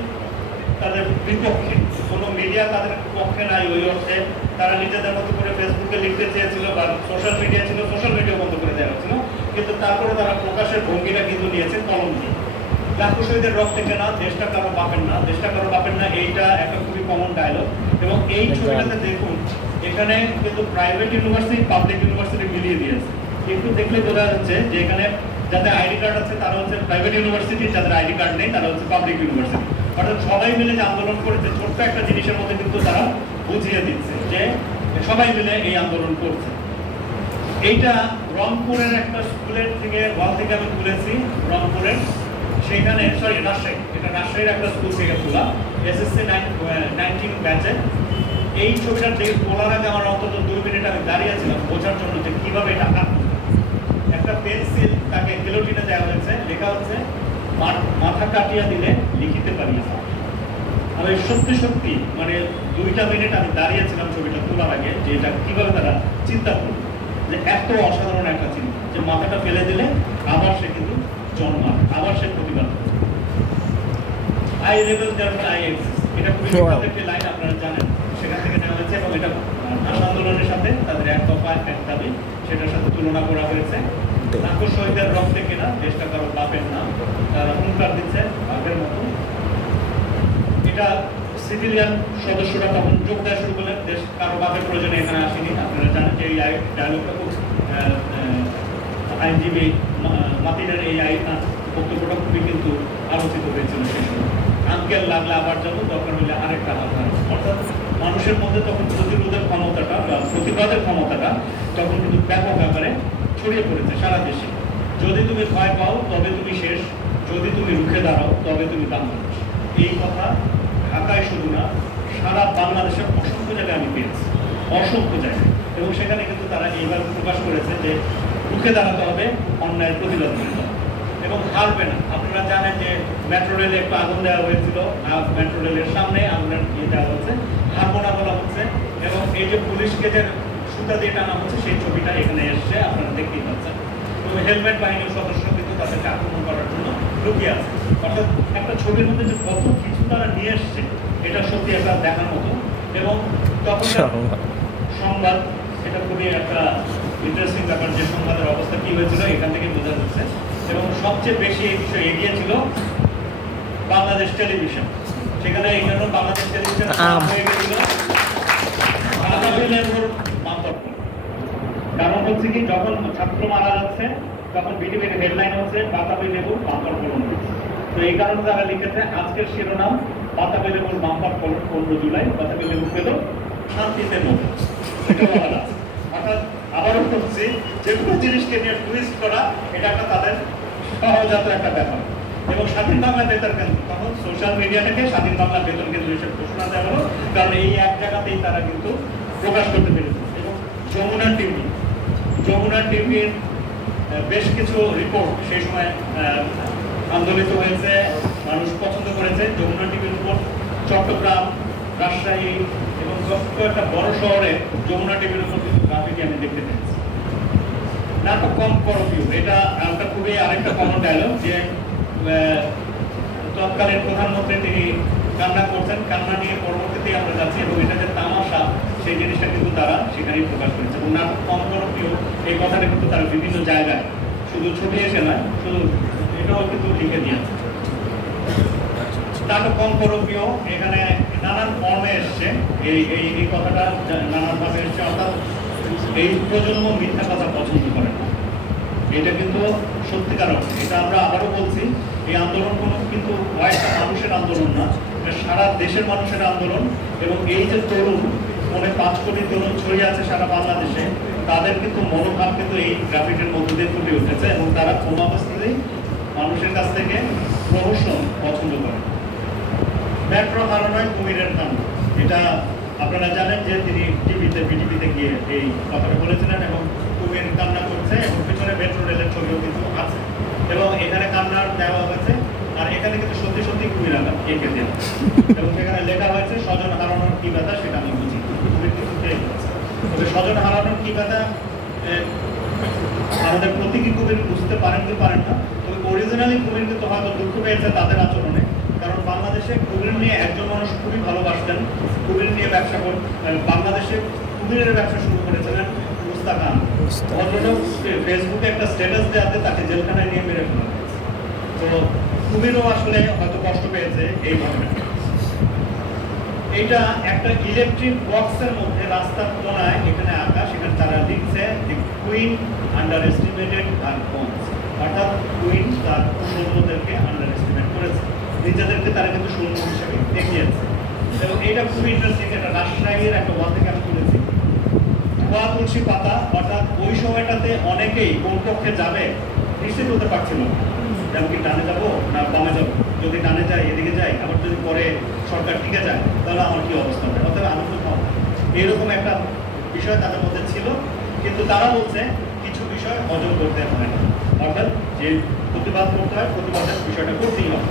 তাদের বিপক্ষে, কোনো মিডিয়া তাদের পক্ষে নাই। ওই অর্থে তারা নিজেদের মতো করে ফেসবুকে লিখতে চেয়েছিল, বা সোশ্যাল মিডিয়া ছিল, সোশ্যাল মিডিয়া বন্ধ করে দেওয়া হয়েছিল, কিন্তু তারপরে তারা প্রকাশের ভঙ্গিটা কিন্তু নিয়েছে কলম দিয়ে। লাখো শহীদের রক্তে কেনা, দেশটা কারো বাপের না, দেশটা কারো বাপের না, এইটা একটা খুবই কমন ডায়লগ। এবং এই ছবিটাতে দেখুন, এখানে কিন্তু প্রাইভেট ইউনিভার্সিটি, পাবলিক ইউনিভার্সিটি মিলিয়ে দিয়েছে। একটু দেখলে বোঝা যাচ্ছে যে এখানে যাদের আইডি কার্ড আছে তারা হচ্ছে প্রাইভেট ইউনিভার্সিটি, যাদের আইডি কার্ড নেই তারা হচ্ছে পাবলিক ইউনিভার্সিটি। অর্থাৎ সবাই মিলে যে আন্দোলন করেছে, ছোট্ট একটা জিনিসের মধ্যে কিন্তু তারা বুঝিয়ে দিচ্ছে যে সবাই মিলে এই আন্দোলন করছে। এইটা রংপুরের একটা স্কুলের থেকে ওয়াল থেকে আমি তুলেছি, রংপুরের, সেখানে রাজশাহী, এটা রাজশাহীর একটা স্কুল থেকে তোলা, এসএসসি 19 ব্যাচে। এই ছবিটা তোলার আগে আমার অন্তত 2 মিনিট আমি দাঁড়িয়েছিলাম বোঝার জন্য যে কিভাবে এটা আঁকবে। একটা পেন্সিল তাকে গিলোটিনে দেওয়া হয়েছে, লেখা হচ্ছে মাথা কাটিয়া দিলে লিখিতে পারি। আমি সত্যি সত্যি মানে 2টা মিনিট আমি দাঁড়িয়েছিলাম ছবিটা তোলার আগে, যে এটা কিভাবে তারা চিন্তা করবে, যে এত অসাধারণ একটা চিন্তা, যে মাথাটা ফেলে দিলে আবার সে কিন্তু জন্মায়, আবার সে প্রতিবাদ করে। I level therefore I exist, এটা খুবই বিখ্যাত একটি লাইন, আপনারা জানেন, সেখান থেকে নেওয়া হয়েছে। এবং এটা ভাষা আন্দোলনের সাথে তাদের এক দফা এক দাবি, সেটার সাথে তুলনা করা হয়েছে। লাখো শহীদের রক্তে কেনা, দেশটা কারো বাপের না, তারা হুঙ্কার দিচ্ছে বাপের মতো। এটা সিভিলিয়ান সদস্যরা তখন যোগ দেওয়া শুরু করলেন, দেশ কারো বাপের প্রয়োজনে এখানে আসেনি। আপনারা জানেন যে এই ডায়লগটা খুব আইনজীবী মাতিনের এই বক্তব্যটা খুবই কিন্তু আলোচিত হয়েছিল সেই সময়। আঙ্কেল লাগলে আবার যাবো, দরকার হলে আরেকটা হাত। অর্থাৎ মানুষের মধ্যে তখন প্রতিরোধের ক্ষমতাটা বা প্রতিবাদের ক্ষমতাটা তখন কিন্তু ব্যাপক ব্যাপারে ছড়িয়ে পড়েছে সারা দেশে। যদি তুমি ভয় পাও তবে তুমি শেষ, যদি তুমি রুখে দাঁড়াও তবে তুমি বাংলাদেশ। এই কথা ঢাকায় শুধু না, সারা বাংলাদেশের অসংখ্য জায়গায় আমি পেয়েছি, অসংখ্য জায়গায়। এবং সেখানে কিন্তু তারা এইভাবে প্রকাশ করেছে যে রুখে দাঁড়াতে হবে, অন্যায়ের প্রতিবাদ করতে হবে এবং হারবে না। আপনারা জানেন যে মেট্রো রেলে একটু আগুন দেওয়া হয়েছিল, মেট্রো রেলের সামনে আগুনের দেওয়া হচ্ছে, হারবো না বলা হচ্ছে। এবং এই যে পুলিশকে যে সুতা দিয়ে টানা হচ্ছে সেই ছবিটা এখানে এসছে, আপনারা দেখতেই পাচ্ছেন। তো হেলমেট বাহিনীর সদস্য কিন্তু তাদেরকে আক্রমণ করার জন্য লুকিয়ে আছে। অর্থাৎ একটা ছবির মধ্যে যে কত কিছু তারা নিয়ে এসছে, এটা সত্যি একটা দেখার মতো। এবং তখন সংবাদ, এটা খুবই একটা ইন্টারেস্টিং ব্যাপার যে সংবাদের অবস্থা কি হয়েছিল এখান থেকে বোঝা যাচ্ছে। এবং সবচেয়ে বেশি এই বিষয়ে এগিয়ে ছিল বাংলাদেশ টেলিভিশন। সেখানে এই জন্য বাংলাদেশ টেলিভিশন হয়ে গেছিল কারণ হচ্ছে কি, যখন ছাত্র মারা যাচ্ছে তখন বিটিভির হেডলাইন হচ্ছে বাতাবি লেবুর বাম্পার ফলন। তো এই কারণে তারা লিখেছে আজকের শিরোনাম বাতাবি লেবুর বাম্পার ফলন 15 জুলাই, বাতাবি লেবু পেল শান্তিতে মুখ। অর্থাৎ আবারও হচ্ছে যে কোনো জিনিসকে নিয়ে টুইস্ট করা, এটা একটা তাদের সহজাত একটা ব্যাপার। এবং স্বাধীন বাংলা বেতন কেন্দ্র, তখন সোশ্যাল মিডিয়া থেকে স্বাধীন বাংলা বেতন কেন্দ্র হিসেবে ঘোষণা দেওয়া হলো, কারণ এই এক জায়গাতেই তারা কিন্তু প্রকাশ করতে পেরেছে। এবং যমুনা টিভির বেশ কিছু রিপোর্ট সেই সময় আন্দোলিত হয়েছে, মানুষ পছন্দ করেছে। যমুনা টিভির উপর চট্টগ্রাম, রাজশাহী এবং একটা বড় শহরে যমুনা টিভির উপর কিছু গ্রাফিতি আমি দেখতে পেয়েছি। নাটক কম করপিও, এটা একটা খুবই আরেকটা কমন ডায়লগ যে তৎকালীন প্রধানমন্ত্রী তিনি কান্না করছেন, কান্না নিয়ে পরবর্তীতে আমরা যাচ্ছি এবং এটা যে তামাশা সেই জিনিসটা কিন্তু তারা সেখানেই প্রকাশ করেছে। এবং নাটক কম করপিও এই কথাটা কিন্তু তারা বিভিন্ন জায়গায় শুধু ছবি এসে নয়, শুধু এটাও কিন্তু লিখে দিয়েছে। নাটক কম করপিও এখানে নানান ফর্মে এসছে, এই কথাটা নানানভাবে এসছে। অর্থাৎ এই প্রজন্ম মিথ্যা কথা পছন্দ করে না, এটা কিন্তু সত্যিকার। এটা আমরা আবারও বলছি, এই আন্দোলন কোনো কিন্তু কয়েকটা মানুষের আন্দোলন না, সারা দেশের মানুষের আন্দোলন। এবং এই যে তরুণ, 5 কোটি তরুণ ছড়িয়ে আছে সারা বাংলাদেশে, তাদের কিন্তু মনোভাব কিন্তু এই গ্রাফিটির মধ্য দিয়ে ফুটে উঠেছে। এবং তারা কোনো অবস্থাতেই মানুষের কাছ থেকে প্রহসন পছন্দ করে। মেট্রো হারানোয় কুমিরের কাণ্ড, এটা আপনারা জানেন যে তিনি বিটিভিতে গিয়ে এই কথাটা বলেছিলেন এবং কুমির কান্না করছে এবং পিছনে মেট্রো রেলের ছবিও কিন্তু আছে এবং এখানে কান্নার দেওয়া হয়েছে। আর এখানে কিন্তু সত্যি সত্যি কুমির এঁকে দেওয়া এবং সেখানে লেখা হয়েছে স্বজন হারানোর কি ব্যথা সেটা আমি বুঝি। কুমির কিন্তু তবে স্বজন হারানোর কি ব্যথা আমাদের প্রতীকী কুমির বুঝতে পারেন কি পারেন না, তবে অরিজিনালি কুমির কিন্তু হয়তো দুঃখ পেয়েছে তাদের আচরণে। কারণ বাংলাদেশে কুমির নিয়ে একজন মানুষ খুবই ভালোবাসতেন, কুমির নিয়ে ব্যবসা বাংলাদেশে কুমিরের ব্যবসা শুরু করেছিলেন মুস্তাক খান। ফেসবুকে একটা স্ট্যাটাস দেওয়াতে তাকে জেলখানায় নিয়ে মেরে ফেলা হয়েছে। তো কুমিরও আসলে হয়তো কষ্ট পেয়েছে এই ঘটনাটা। এইটা একটা ইলেকট্রিক বক্সের মধ্যে রাস্তার কোনায় এখানে আঁকা, সেখানে তারা লিখছে যে কুইন আন্ডার এস্টিমেটেড আর কনস, অর্থাৎ কুইন তার সৈন্যদেরকে আন্ডার এস্টিমেট করেছে, নিজেদেরকে তারা কিন্তু সৈন্য হিসেবে দেখিয়েছে। এবং এইটা খুবই ইন্টারেস্টিং। এটা রাজশাহীর একটা ওয়াল থেকে আমি তুলেছি। ধোয়া তুলসী পাতা, অর্থাৎ ওই সময়টাতে অনেকেই কোন পক্ষে যাবে নিশ্চিত হতে পারছিল না, যেমন কি ডানে যাবো না বামে যাবো, যদি ডানে যাই এদিকে যাই, আবার যদি পরে সরকার টিকে যায় তাহলে আমার কি অবস্থা হবে, অর্থাৎ আনন্দ পাবো, এইরকম একটা বিষয় তাদের মধ্যে ছিল। কিন্তু তারা বলছে কিছু বিষয় হজম করতে হয় না, অর্থাৎ যে প্রতিবাদ করতে হয় প্রতিবাদের বিষয়টা করতেই হবে।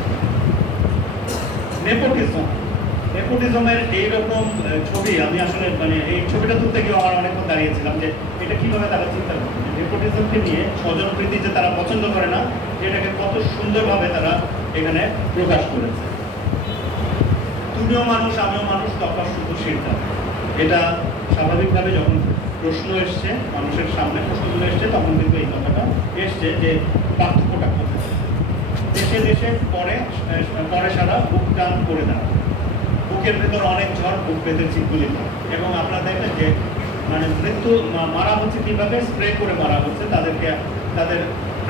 নেপোটিজমের এইরকম ছবি আমি আসলে এই ছবিটা তুলতে গিয়ে আমার অনেকক্ষণ দাঁড়িয়েছিলাম যে এটা কিভাবে তারা চিন্তা করে নেপোটিজমকে নিয়ে, স্বজনপ্রীতি যে তারা পছন্দ করে না, এটাকে কত সুন্দরভাবে তারা এখানে প্রকাশ করেছে। তুমিও মানুষ আমিও মানুষ, তফাৎ শুধু সেটা। এটা স্বাভাবিকভাবে যখন প্রশ্ন এসছে মানুষের সামনে, প্রশ্নগুলো এসছে, তখন কিন্তু এই কথাটা এসছে যে পার্থক্যটা কোথায়। দেশে দেশে পরে সারা বুক টান করে দেওয়া, বুকের ভেতর অনেক ঝড়, বুক বেঁধে চিৎগুলি। এবং আপনারা দেখবেন যে মৃত্যু মারা হচ্ছে কিভাবে, স্প্রে করে মারা হচ্ছে তাদেরকে, তাদের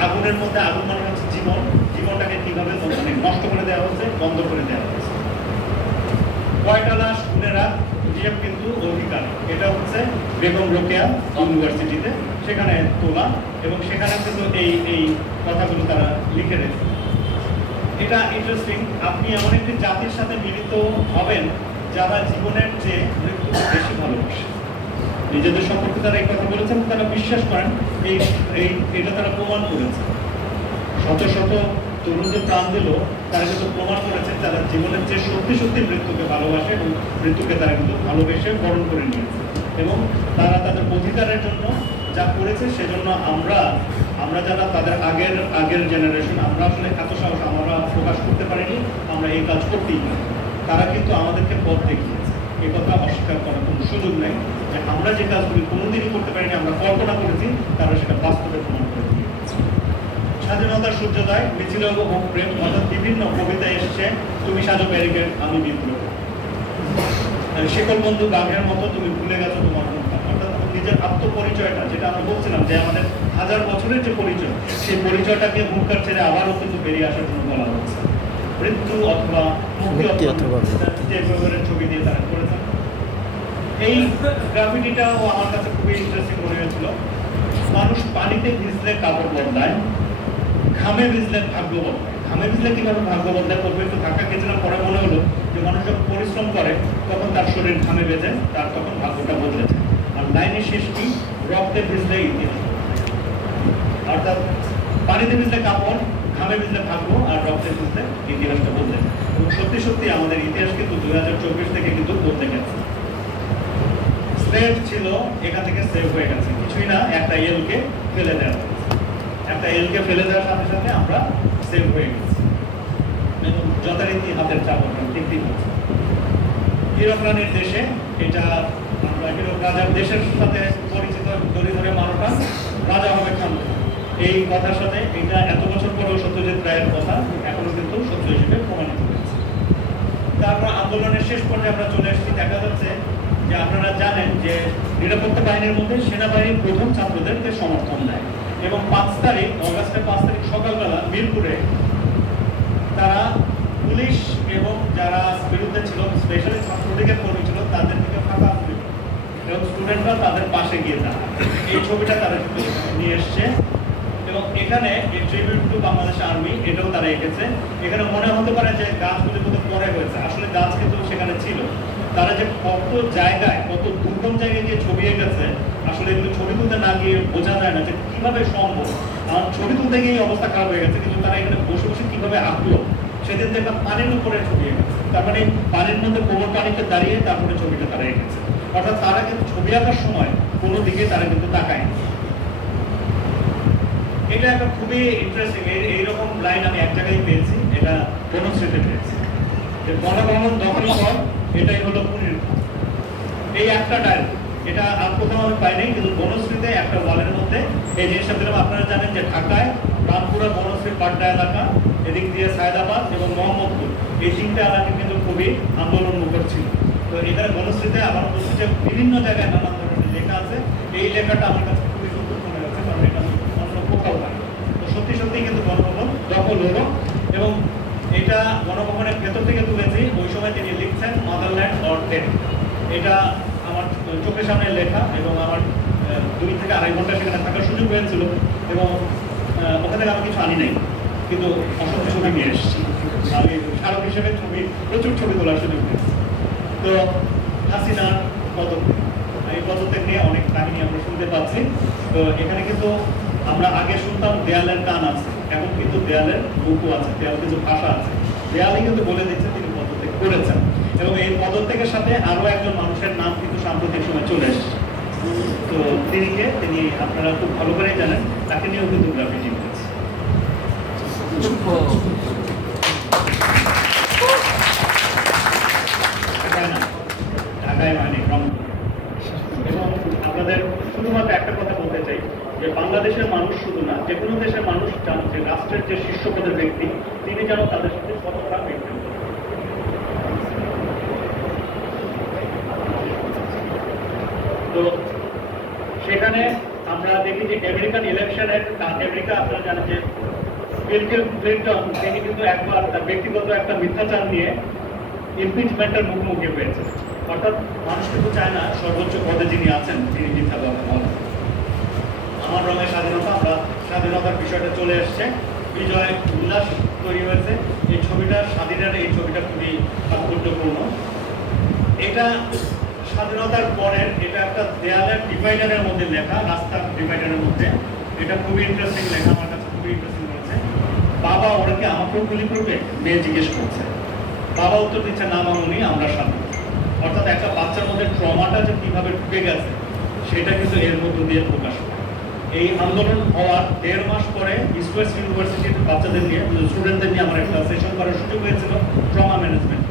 আগুনের মধ্যে, আগুন মানে হচ্ছে জীবন, জীবনটাকে কিভাবে নষ্ট করে দেওয়া হচ্ছে, বন্ধ করে দেওয়া হচ্ছে। কয়টা লাশ খুনেরা কিন্তু অধিকার, এটা হচ্ছে বেগম রোকেয়া ইউনিভার্সিটিতে, সেখানে তোলা এবং সেখানে কিন্তু এই কথাগুলো তারা লিখে রেখেছে। এটা ইন্টারেস্টিং। আপনি এমন একটি জাতির সাথে মিলিত হবেন যারা জীবনের চেয়ে মৃত্যুকে বেশি ভালোবাসে। নিজেদের সম্পর্কে তারা এই কথা বলেছেন, তারা বিশ্বাস করেন, এটা তারা প্রমাণ করেছে। শত শত তরুণদের প্রাণ দিল, তারা কিন্তু প্রমাণ করেছে তারা জীবনের চেয়ে সত্যি সত্যি মৃত্যুকে ভালোবাসে এবং মৃত্যুকে তারা কিন্তু ভালোবেসে বরণ করে নিয়েছে। এবং তারা তাদের অধিকারের জন্য যা করেছে সেজন্য আমরা যারা তাদের আগের জেনারেশন, আমরা আসলে এত সাহস আমরা প্রকাশ করতে পারিনি, আমরা এই কাজ করতেই পারি। তারা কিন্তু আমাদেরকে পথ দেখিয়েছে, এই কথা অস্বীকার করার কোনো সুযোগ নেই যে আমরা যে কাজগুলি কোনোদিনই করতে পারিনি, আমরা কল্পনা করেছি, তারা সেটা বাস্তবে প্রমাণ করে দিয়েছে। স্বাধীনতার সূর্যোদয়, মিছিল ও প্রেম, অর্থাৎ বিভিন্ন কবিতা এসছে, তুমি সাজো ব্যারিকেড আমি বিপ্লব, শেকল বন্ধু গাভের মতো তুমি ভুলে গেছো তোমার মুখটা, অর্থাৎ নিজের আত্মপরিচয়টা, যেটা আমরা বলছিলাম যে আমাদের হাজার বছরের যে পরিচয়, সেই পরিচয়টাকে মুখের ছেড়ে আবারও কিন্তু বেরিয়ে আসার জন্য বলা হচ্ছে। মৃত্যু অথবা মুক্তি অথবা যে ব্যবহারের ছবি দিয়ে তারা করেছেন। এই গ্রাফিটিটাও আমার কাছে খুবই ইন্টারেস্টিং মনে হয়েছিল। মানুষ পানিতে ভিজলে কাপড় বদলায়, ঘামে ভিজলে ভাগ্য বদলায়। ঘামে ভিজলে কিভাবে ভাগ্য বদলায় করবে, একটু ধাক্কা খেয়েছিলাম, পরে মনে হলো যে মানুষ যখন পরিশ্রম করে তখন তার শরীর ঘামে ভেজে, তার তখন ভাগ্যটা বদলেছে। আর লাইনের শেষ কি, রক্তে ভিজলে ইতিহাস, অর্থাৎ পানিতে ভিজলে কাপড়, ঘামে ভিজলে ভাগ্য, আর রক্তে ভিজলে ইতিহাসটা বদলে। এবং সত্যি সত্যি আমাদের ইতিহাস কিন্তু 2024 থেকে কিন্তু বদলে গেছে। স্লেভ ছিল, এখান থেকে সেভ হয়ে গেছে, কিছুই না, একটা এলকে ফেলে দেওয়া হয়েছে। একটা এলকে ফেলে দেওয়ার সাথে সাথে আমরা সেভ হয়ে গেছি। যথারীতি হাতের চাপড় দেখতেই হচ্ছে। হীরক রানীর দেশে, এটা আমরা হীরক রাজার দেশের সাথে পরিচিত, ধরে ধরে মারোটা রাজা হবে খান, এই কথার সাথে এটা এত বছর পরেও সত্যজিৎ রায়ের কথা এখনো কিন্তু সত্য হিসেবে প্রমাণিত হয়েছে। তারপর আন্দোলনের শেষ পর্যায়ে আমরা চলে এসেছি। দেখা যাচ্ছে যে আপনারা জানেন যে নিরাপত্তা বাহিনীর মধ্যে সেনাবাহিনী প্রথম ছাত্রদেরকে সমর্থন দেয় এবং 5 তারিখ, অগাস্টের 5 তারিখ সকালবেলা মিরপুরে তারা পুলিশ এবং যারা বিরুদ্ধে ছিল, স্পেশালি ছাত্রলীগের কর্মী ছিল, তাদের থেকে ফাঁকা ছিল এবং স্টুডেন্টরা তাদের পাশে গিয়ে দাঁড়ায়। এই ছবিটা তারা নিয়ে এসছে এবং এখানে এই ট্রিবিউট টু বাংলাদেশ আর্মি, এটাও তারা এঁকেছে। এখানে মনে হতে পারে যে গাছগুলি কত পরে হয়েছে, আসলে গাছ কিন্তু সেখানে ছিল। তারা যে কত জায়গায়, কত দুর্গম জায়গায় গিয়ে ছবি এঁকেছে, আসলে এগুলো ছবি তুলতে না গিয়ে বোঝা যায় না যে কিভাবে সম্ভব। আমার ছবি তুলতে গিয়ে অবস্থা খারাপ হয়ে গেছে, কিন্তু তারা এখানে বসে বসে কিভাবে আঁকলো। সেদিন দেখলাম পানির উপরে ছবি এঁকেছে, তার মানে পানির মধ্যে কোমর পানিতে দাঁড়িয়ে তারপরে ছবিটা তারা এঁকেছে। অর্থাৎ তারা কিন্তু ছবি আঁকার সময় কোনো দিকে তারা কিন্তু তাকায়। এটা একটা খুবই ইন্টারেস্টিং, এইরকম লাইন আমি এক জায়গায় পেয়েছি, এটা বনশ্রীতে পেয়েছি, যে গণভবন দখল কর, এটাই হলো পুরীর। এই একটা ডায়লগ, এটা আর কোথাও আমি পাইনি, কিন্তু বনশ্রীতে একটা ওয়ালের মধ্যে এই জিনিসটা দিলাম। আপনারা জানেন যে ঢাকায় রামপুরা, বনশ্রী, পাড্ডা এলাকা, এদিক দিয়ে সায়দাবাদ এবং মোহাম্মদপুর, এই 3টে এলাকা কিন্তু খুবই আন্দোলন মুখর ছিল। তো এখানে বনশ্রীতে আমার বলছি যে বিভিন্ন জায়গায় নানান ধরনের লেখা আছে। এই লেখাটা আমার কাছে খুবই সুন্দর মনে হচ্ছে, কারণ এটা অন্য কোথাও পাই। তো সত্যি সত্যি কিন্তু গণভবন দখল হলো এবং এটা গণভবনের ভেতর থেকে তুলেছি। ওই সময় তিনি লিখছেন মাদারল্যান্ড অর ডেথ। এটা আমার চোখের সামনে লেখা এবং আমার 2 থেকে 2.5 ঘন্টা সেখানে থাকার সুযোগ হয়েছিল এবং ওখানে থেকে আমি কিছু আনি নাই, কিন্তু অসংখ্য ছবি নিয়ে এসেছি। আমি স্মারক হিসেবে প্রচুর ছবি তোলার সুযোগ পেয়েছি। তো হাসিনার পদত্যাগ, এই পদত্যাগ নিয়ে অনেক কাহিনী আমরা শুনতে পাচ্ছি। তো এখানে কিন্তু আমরা আগে শুনতাম দেয়ালের কান আছে, এখন কিন্তু দেয়ালের বুকও আছে, দেয়াল কিছু ভাষা আছে। দেয়ালই কিন্তু বলে দিচ্ছে তিনি পদত্যাগ করেছেন এবং এই পদত্যাগের সাথে আরো একজন মানুষের নাম কিন্তু সাম্প্রতিক সময় চলে এসেছে। তো তিনি আপনারা খুব ভালো করে জানেন, তাকে নিয়েও কিন্তু গ্রাফিটি করেছে। ঢাকায় মানে এবং আপনাদের শুধুমাত্র একটা কথা বলতে চাই যে বাংলাদেশের মানুষ শুধু না, যে কোনো দেশের মানুষ চান যে রাষ্ট্রের যে শীর্ষ পদের ব্যক্তি তিনি যেন তাদের সাথে সততা মেনটেন করেন। তো সেখানে আমরা দেখি যে আমেরিকান ইলেকশনের, আমেরিকা আপনারা জানেন যে বিল ক্লিনটন তিনি কিন্তু একবার তার ব্যক্তিগত একটা মিথ্যাচার নিয়ে ইমপিচমেন্টের মুখোমুখি হয়েছে। অর্থাৎ মানুষ কিন্তু চায় না সর্বোচ্চ পদে যিনি আছেন তিনি মিথ্যা কথা বলেন। আমার রঙের স্বাধীনতা, আমরা স্বাধীনতার বিষয়টা চলে এসছে, বিজয় উল্লাস তৈরি হয়েছে। এই ছবিটা, স্বাধীনের এই ছবিটা খুবই তাৎপর্যপূর্ণ। এটা স্বাধীনতার পরের, এটা একটা দেয়ালের ডিভাইডারের মধ্যে লেখা, রাস্তার ডিভাইডারের মধ্যে। এটা খুবই ইন্টারেস্টিং লেখা, আমার কাছে খুবই ইন্টারেস্টিং লাগছে। বাবা ওরা কি আমাকেও গুলি করবে, মেয়ে জিজ্ঞেস করছে। বাবা উত্তর দিচ্ছে, না মামুনি, আমরা স্বাধীন। অর্থাৎ একটা বাচ্চার মধ্যে ট্রমাটা যে কিভাবে ঢুকে গেছে সেটা কিন্তু এর মধ্য দিয়ে প্রকাশ পায়। এই আন্দোলন হওয়ার 1.5 মাস পরে ইস্ট ওয়েস্ট ইউনিভার্সিটির বাচ্চাদের নিয়ে, স্টুডেন্টদের নিয়ে আমার একটা সেশন করার সুযোগ হয়েছিল ট্রমা ম্যানেজমেন্ট।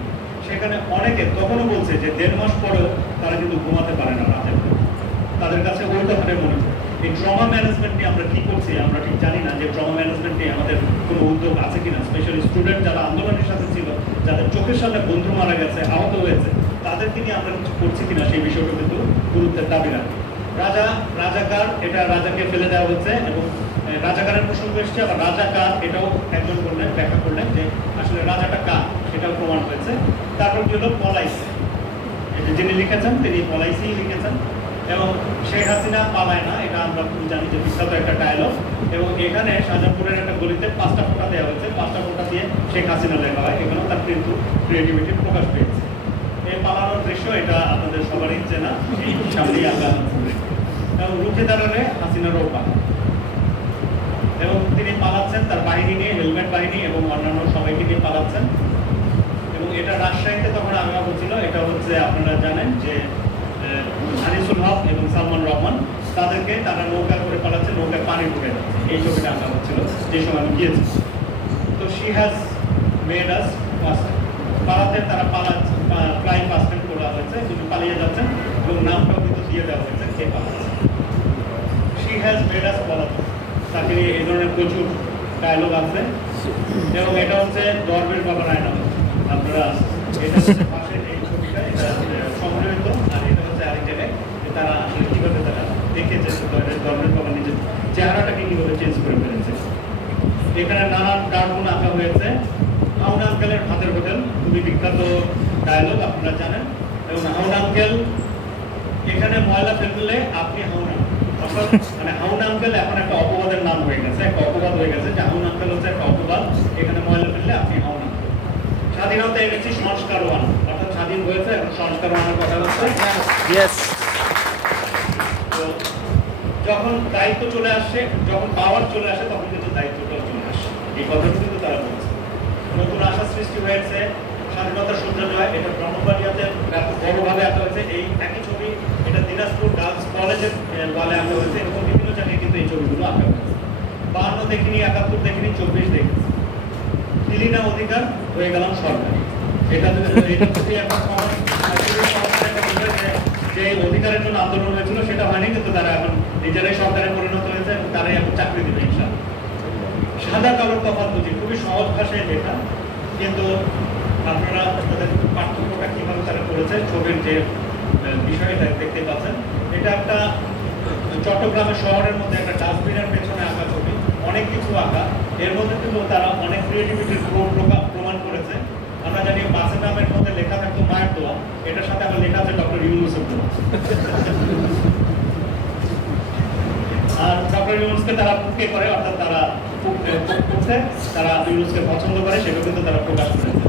সেখানে অনেকে তখনও বলছে যে 1.5 মাস পরেও তারা কিন্তু ঘুমাতে পারে না রাতে। তাদের কাছে ওই কথাটাই মনে হয়। এই ট্রমা ম্যানেজমেন্ট নিয়ে আমরা কি করছি আমরা ঠিক জানি না, যে ট্রমা ম্যানেজমেন্ট নিয়ে আমাদের কোনো উদ্যোগ আছে কিনা। স্পেশালি স্টুডেন্ট যারা আন্দোলনের সাথে ছিল, যাদের চোখের সামনে বন্ধু মারা গেছে, আহত হয়েছে, তাদেরকে নিয়ে আমরা কিছু করছি কিনা সেই বিষয়টা কিন্তু গুরুত্বের দাবি রাখে। রাজাকার, এটা রাজাকে ফেলে দেওয়া হচ্ছে, এবং রাজাকারের প্রসঙ্গ এসছে। আবার রাজাকার এটাও একজন বললেন, ব্যাখ্যা করলেন যে আসলে রাজাটা কার, সেটাও প্রমাণ হয়েছে। তারপর কি হলো, পলাইছে। যিনি লিখেছেন তিনি পলাইছেই লিখেছেন। এবং শেখ হাসিনা পালায় না, এটা আমরা খুব জানি যে বিখ্যাত একটা ডায়লগ। এবং এখানে শাহজাহানপুরের একটা গলিতে 5টা ফোঁটা দেওয়া হয়েছে, 5টা ফোঁটা দিয়ে শেখ হাসিনা লেখা হয়। এখানেও তার কিন্তু ক্রিয়েটিভিটি প্রকাশ পেয়েছে। এই পালানোর দৃশ্য এটা আপনাদের সবারই চেনা, এই সামনেই আঁকা। এবং রুখে দাঁড়ালে হাসিনারও পালা, এবং তিনি পালাচ্ছেন তার বাহিনী নিয়ে, হেলমেট বাহিনী এবং অন্যান্য সবাইকে নিয়ে পালাচ্ছেন। এবং এটা রাজশাহীতে তখন আঁকা হচ্ছিল। এটা হচ্ছে আপনারা জানেন যে আনিসুল হক এবং সালমান রহমান, তাদেরকে তারা নৌকা করে পালাচ্ছে, নৌকায় পানি ঢুকে যাচ্ছে। এই ছবিটা আঁকা হচ্ছিল যে সময় আমি গিয়েছি। তো she has made us fast. পালাতে তারা প্রায় ফার্স্ট টাইম করা হয়েছে, কিন্তু পালিয়ে যাচ্ছেন এবং নামটাও কিন্তু দিয়ে দেওয়া হয়েছে কে পালাচ্ছে। শি হ্যাজ মেড আস পালাতে, তাকে নিয়ে এই ধরনের প্রচুর ডায়লগ আছে। এবং এটা হচ্ছে দরবেশ বাবা রায়নাম। আপনারা এটা হচ্ছে পাশের এই ছবিটা, এটা সংগ্রহিত। আর এটা হচ্ছে আরেক জায়গায় তারা আসলে কীভাবে তারা দেখেছে দরবেশ বাবা নিজের চেহারাটাকে কীভাবে চেঞ্জ করে ফেলেছে। এখানে নানান কার্টুন আঁকা হয়েছে। হাউন আঙ্কেলের হাতের হোটেল খুবই বিখ্যাত ডায়লগ, আপনারা জানেন। এবং হাউন আঙ্কেল, এখানে ময়লা ফেললে আপনি হাউন আঙ্কেল, অর্থাৎ মানে হাউন আঙ্কেল এখন একটা অপবাদের নাম হয়ে গেছে, একটা অপবাদ হয়ে গেছে যে হাউন আঙ্কেল হচ্ছে একটা অপবাদ। এখানে ময়লা ফেললে আপনি হাউন আঙ্কেল। স্বাধীনতা এনেছি সংস্কারওয়ান, অর্থাৎ স্বাধীন হয়েছে এখন সংস্কারওয়ানের কথা হচ্ছে। তো যখন দায়িত্ব চলে আসে, যখন পাওয়ার চলে আসে, তখন কিন্তু দায়িত্বটাও চলে আসে। এই কথাটা কিন্তু তারা বলছে। নতুন আশা সৃষ্টি হয়েছে, স্বাধীনতার সূর্যোদয়, এটা ব্রহ্মবাড়িয়াতে বড়ভাবে আঁকা হয়েছে। এই একই ছবি এটা দিনাজপুর গার্লস কলেজের ওয়ালে আঁকা হয়েছে। এরকম বিভিন্ন জায়গায় কিন্তু এই ছবিগুলো আঁকা হয়েছে। 52 দেখিনি, 71 দেখিনি, 24 দেখেছি। দিলি না অধিকার, হয়ে গেলাম সরকার। এটা যদি এখন যে অধিকারের জন্য আন্দোলন হয়েছিল সেটা হয়নি, কিন্তু তারা এখন নিজেরাই সরকারে পরিণত হয়েছে এবং তারাই এখন চাকরি দেবে ইনশাআল্লাহ। সাদা কালোর তফাৎ বুঝি, খুবই সহজ ভাষায় লেখা, কিন্তু আপনারা তাদের পার্থক্যটা কীভাবে তারা করেছে ছবির যে বিষয়টা দেখতে পাচ্ছেন। এটা একটা চট্টগ্রামের শহরের মধ্যে একটা ডাস্টবিনের পেছনে আঁকা ছবি, অনেক কিছু আঁকা। এর মধ্যে কিন্তু তারা অনেক ক্রিয়েটিভিটির প্রমাণ করেছে। আমরা জানি বাসের নামের মধ্যে লেখা থাকতো মায়ের দোয়া, এটার সাথে আমার লেখা আছে ডক্টর ইউনুসের দোয়া। আর ডক্টর ইউনুসকে তারা পুকে করে, অর্থাৎ তারা করছে, তারা ইউনুসকে পছন্দ করে, সেটা কিন্তু তারা প্রকাশ করেছে।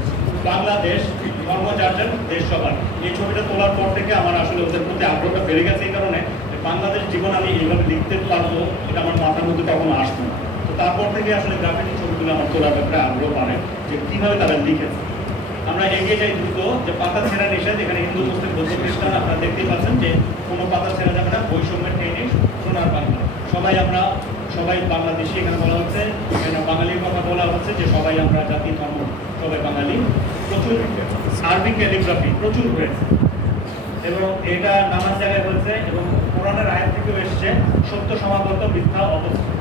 বাংলাদেশ ধর্মযাজক দেশ সবার, এই ছবিটা তোলার পর থেকে আমার আসলে ওদের প্রতি আগ্রহটা বেড়ে গেছে। এই কারণে বাংলাদেশ জীবন আমি এইভাবে লিখতে পারবো এটা আমার মাথার মধ্যে কখনো আসতো না। তো তারপর থেকে আসলে গ্রাফিক ছবিগুলো আমার তোলার ব্যাপারে আগ্রহ বাড়ে যে কীভাবে তারা লিখেছে। আমরা এগিয়ে যাই দ্রুত, যে পাতা ছেঁড়া নিষেধ। এখানে হিন্দু মুসলিম বৌদ্ধ খ্রিস্টান আপনারা দেখতেই পাচ্ছেন যে কোনো পাতা ছেঁড়া যাবে না, বৈষম্যের ট্রেনে সোনার বাংলা। সবাই বাংলাদেশি এখানে বলা হচ্ছে, এখানে বাঙালির কথা বলা হচ্ছে যে সবাই আমরা জাতি ধর্ম সবাই বাঙালি। প্রচুর আরবি ক্যালিগ্রাফি প্রচুর হয়েছে এবং এটা নানান জায়গায় হয়েছে। এবং কোরআনের আয়াত থেকেও এসছে, সত্য সমাগত মিথ্যা অবস্থা।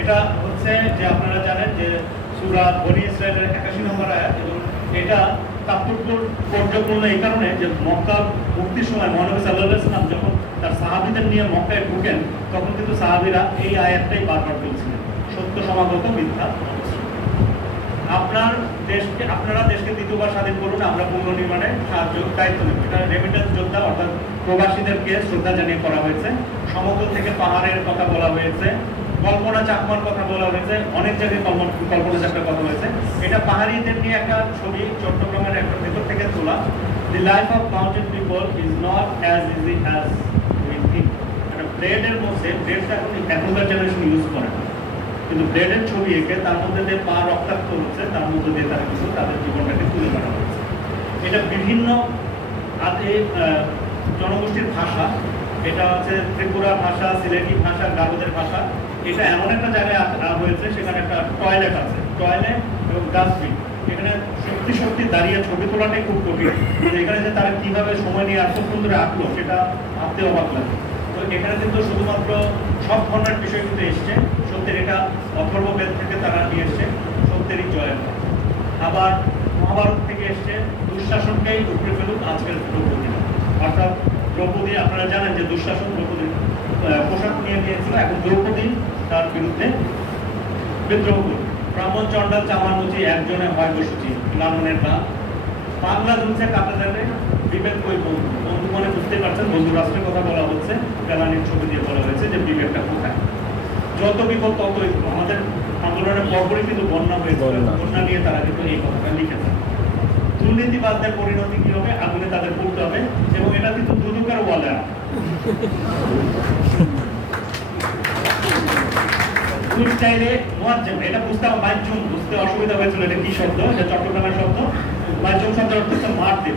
এটা হচ্ছে যে আপনারা জানেন যে সূরা বনী ইসরাঈলের 81 নম্বর আয়াত, এবং এটা তাৎপর্যপূর্ণ এই কারণে যে মক্কা মুক্তির সময় মহানবী সাল্লাল্লাহু আলাইহি ওয়াসাল্লাম যখন তার সাহাবীদের নিয়ে মক্কায় ঢুকেন, তখন কিন্তু সাহাবীরা এই আয়াতটাই বারবার বলছিলেন, সত্য সমাগত মিথ্যা। আপনারা দেশকে দ্বিতীয়বার স্বাধীন করুন, আমরা পুনর্নির্মাণে দায়িত্ব নেব। এটা রেমিটেন্স যোদ্ধা অর্থাৎ প্রবাসীদেরকে শ্রদ্ধা জানিয়ে করা হয়েছে। সমতল থেকে পাহাড়ের কথা বলা হয়েছে, কল্পনা চাকমার কথা বলা হয়েছে, অনেক জায়গায় কল্পনা চাকমার কথা হয়েছে। এটা পাহাড়িদের নিয়ে একটা ছবি চট্টগ্রামের একটা ভেতর থেকে তোলা। The life of mountain people is not as easy as we think. একটা ব্লেডের মধ্যে ব্লেডটা এখনকার জেনারেশন ইউজ করে না, কিন্তু ব্লেডের ছবি এঁকে তার মধ্যে যে পা রক্তাক্ত হচ্ছে তার মধ্যে দিয়ে তারা কিন্তু তাদের জীবনটাকে তুলে ধরা হচ্ছে। এটা বিভিন্ন জনগোষ্ঠীর ভাষা, এটা হচ্ছে ত্রিপুরা ভাষা, সিলেটি ভাষা, গারোদের ভাষা। এটা এমন একটা জায়গায় হয়েছে সেখানে একটা টয়লেট আছে, টয়লেট এবং ডাস্টবিন। এখানে সত্যি সত্যি দাঁড়িয়ে ছবি তোলাটাই খুব কঠিন। এখানে যে তারা কিভাবে সময় নিয়ে এতক্ষণ ধরে আঁকলো সেটা ভাবতে অবাক লাগে। তো এখানে কিন্তু শুধুমাত্র সব ধরনের বিষয় কিন্তু এসছে। সত্যের এটা অথর্ববেদ থেকে তারা নিয়ে এসছে সত্যেরই জয়ের। আবার মহাভারত থেকে এসছে দুঃশাসনকেই উপরে ফেলুক আজকের দ্রৌপদী। অর্থাৎ দ্রৌপদী, আপনারা জানেন যে দুঃশাসন দ্রৌপদীর পোশাক নিয়ে নিয়েছিল, এখন দ্রৌপদী তার বিরুদ্ধে বিদ্রোহ করল। ব্রাহ্মণ চণ্ডাল চামারমুচি একজনে হয় বসুচি লালনের না বাংলা দুলছে কাপে যাবে বিবেক কই বন্ধু। বন্ধু মানে বুঝতেই পারছেন বন্ধু রাষ্ট্রের কথা বলা হচ্ছে, ফেলানির ছবি দিয়ে বলা হয়েছে যে বিবেকটা কোথায়। যত বিপদ ততই আমাদের আন্দোলনের পরপরই কিন্তু বন্যা হয়েছে, বন্যা নিয়ে তারা কিন্তু এই কথাটা লিখেছে। দুর্নীতিবাদদের পরিণতি কি হবে, আগুনে তাদের পড়তে হবে। এবং এটা কিন্তু দুদুকার বলে স্টাইলে এটা বুঝতে মাধ্যম বুঝতে অসুবিধা হয়েছিল। এটা কি শব্দ? এটা চট্টগ্রামের শব্দ। মাধ্যম শব্দের অর্থ হচ্ছে মার দেব।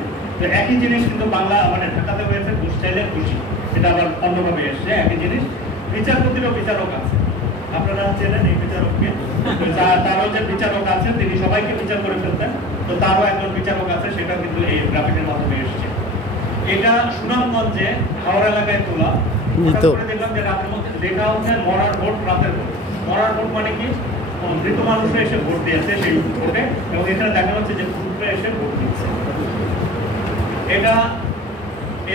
একই জিনিস কিন্তু বাংলা মানে ঢাকাতে হয়েছে স্টাইলে খুশি, এটা আবার অন্যভাবে এসছে একই জিনিস। বিচারপতিরও বিচারক আছে, আপনারা চেনেন এই বিচারককে। তারও যে বিচারক আছে তিনি সবাইকে বিচার করে ফেলতেন, তো তারও একজন বিচারক আছে, সেটা কিন্তু এই গ্রাফিকের মাধ্যমে এসছে। এটা সুনামগঞ্জে হাওড়া এলাকায় তোলা। দেখলাম যে রাতের মধ্যে লেখা হচ্ছে মরার ভোট, রাতের ভোট। মরার ভোট মানে কি? মৃত মানুষরা এসে ভোট দিয়েছে সেই ভোটে, এবং এখানে দেখা যাচ্ছে যে গ্রুপরা এসে ভোট দিচ্ছে। এটা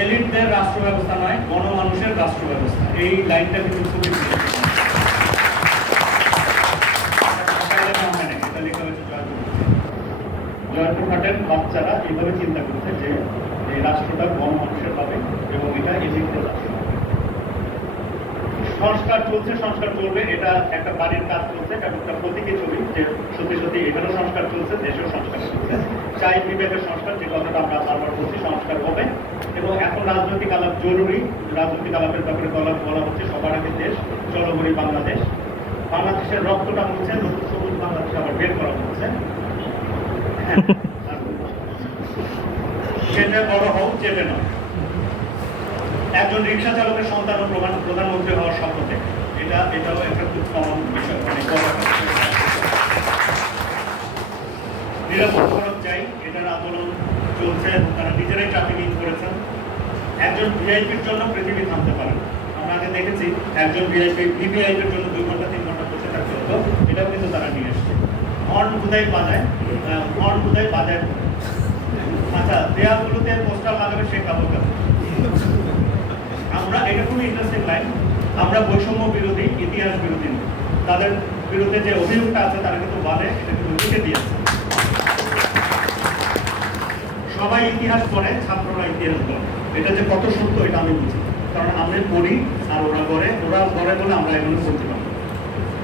এলিটদের রাষ্ট্র ব্যবস্থা নয়, গণমানুষের রাষ্ট্র ব্যবস্থা। এই লাইনটা কিন্তু খুবই জয়পুরহাটের বাচ্চারা এইভাবে চিন্তা করছে যে এই রাষ্ট্রটা গণমানুষের পাবে এবং এটা এলিটদের রাষ্ট্র। সংস্কার চলছে, সংস্কার চলবে। এটা একটা বাড়ির কাজ চলছে, এটা একটা প্রতীকী ছবি যে সত্যি সত্যি এখানেও সংস্কার চলছে, দেশেও সংস্কার চলছে। চাই বিবেকের সংস্কার, যে কথাটা আমরা বারবার বলছি, সংস্কার হবে। এবং এখন রাজনৈতিক আলাপ জরুরি। রাজনৈতিক আলাপের ব্যাপারে বলা হচ্ছে সবার আগে দেশ, জনগণই বাংলাদেশ। বাংলাদেশের রক্তটা মুছে নতুন সবুজ বাংলাদেশ আবার বের করা হচ্ছে। সেটা বড় হোক, চেপে না। একজন রিক্সা চালকের সন্তান ও প্রধানমন্ত্রী হওয়ার স্বপ্ন থেকে, এটাও একটা খুব কমন বিষয়। নিরাপদ সড়ক চাই, এটার আন্দোলন চলছে এবং তারা নিজেরাই ট্রাফিকিং করেছেন। একজন ভিআইপির জন্য পৃথিবী থামতে পারে। আমরা আগে দেখেছি একজন ভিভিআইপির জন্য 2 ঘন্টা 3 ঘন্টা বসে থাকতে হতো, এটাও কিন্তু তারা নিয়ে এসছে। হর্ন বোধহয় বাজায়, আচ্ছা দেয়ালগুলোতে পোস্টার লাগাবে সে কাবুল কাজ। আমরা এটা খুবই ইন্টারেস্টিং লাইন। আমরা বৈষম্য বিরোধী, ইতিহাস বিরোধী নই। তাদের বিরুদ্ধে যে অভিযোগটা আছে তারা কিন্তু বলে এটা কিন্তু লিখে দিয়েছে। সবাই ইতিহাস পড়ে, ছাত্ররা ইতিহাস পড়ে। এটা যে কত সত্য এটা আমি বুঝি, কারণ আমরা পড়ি আর ওরা করে বলে আমরা এগুলো করতে পারি।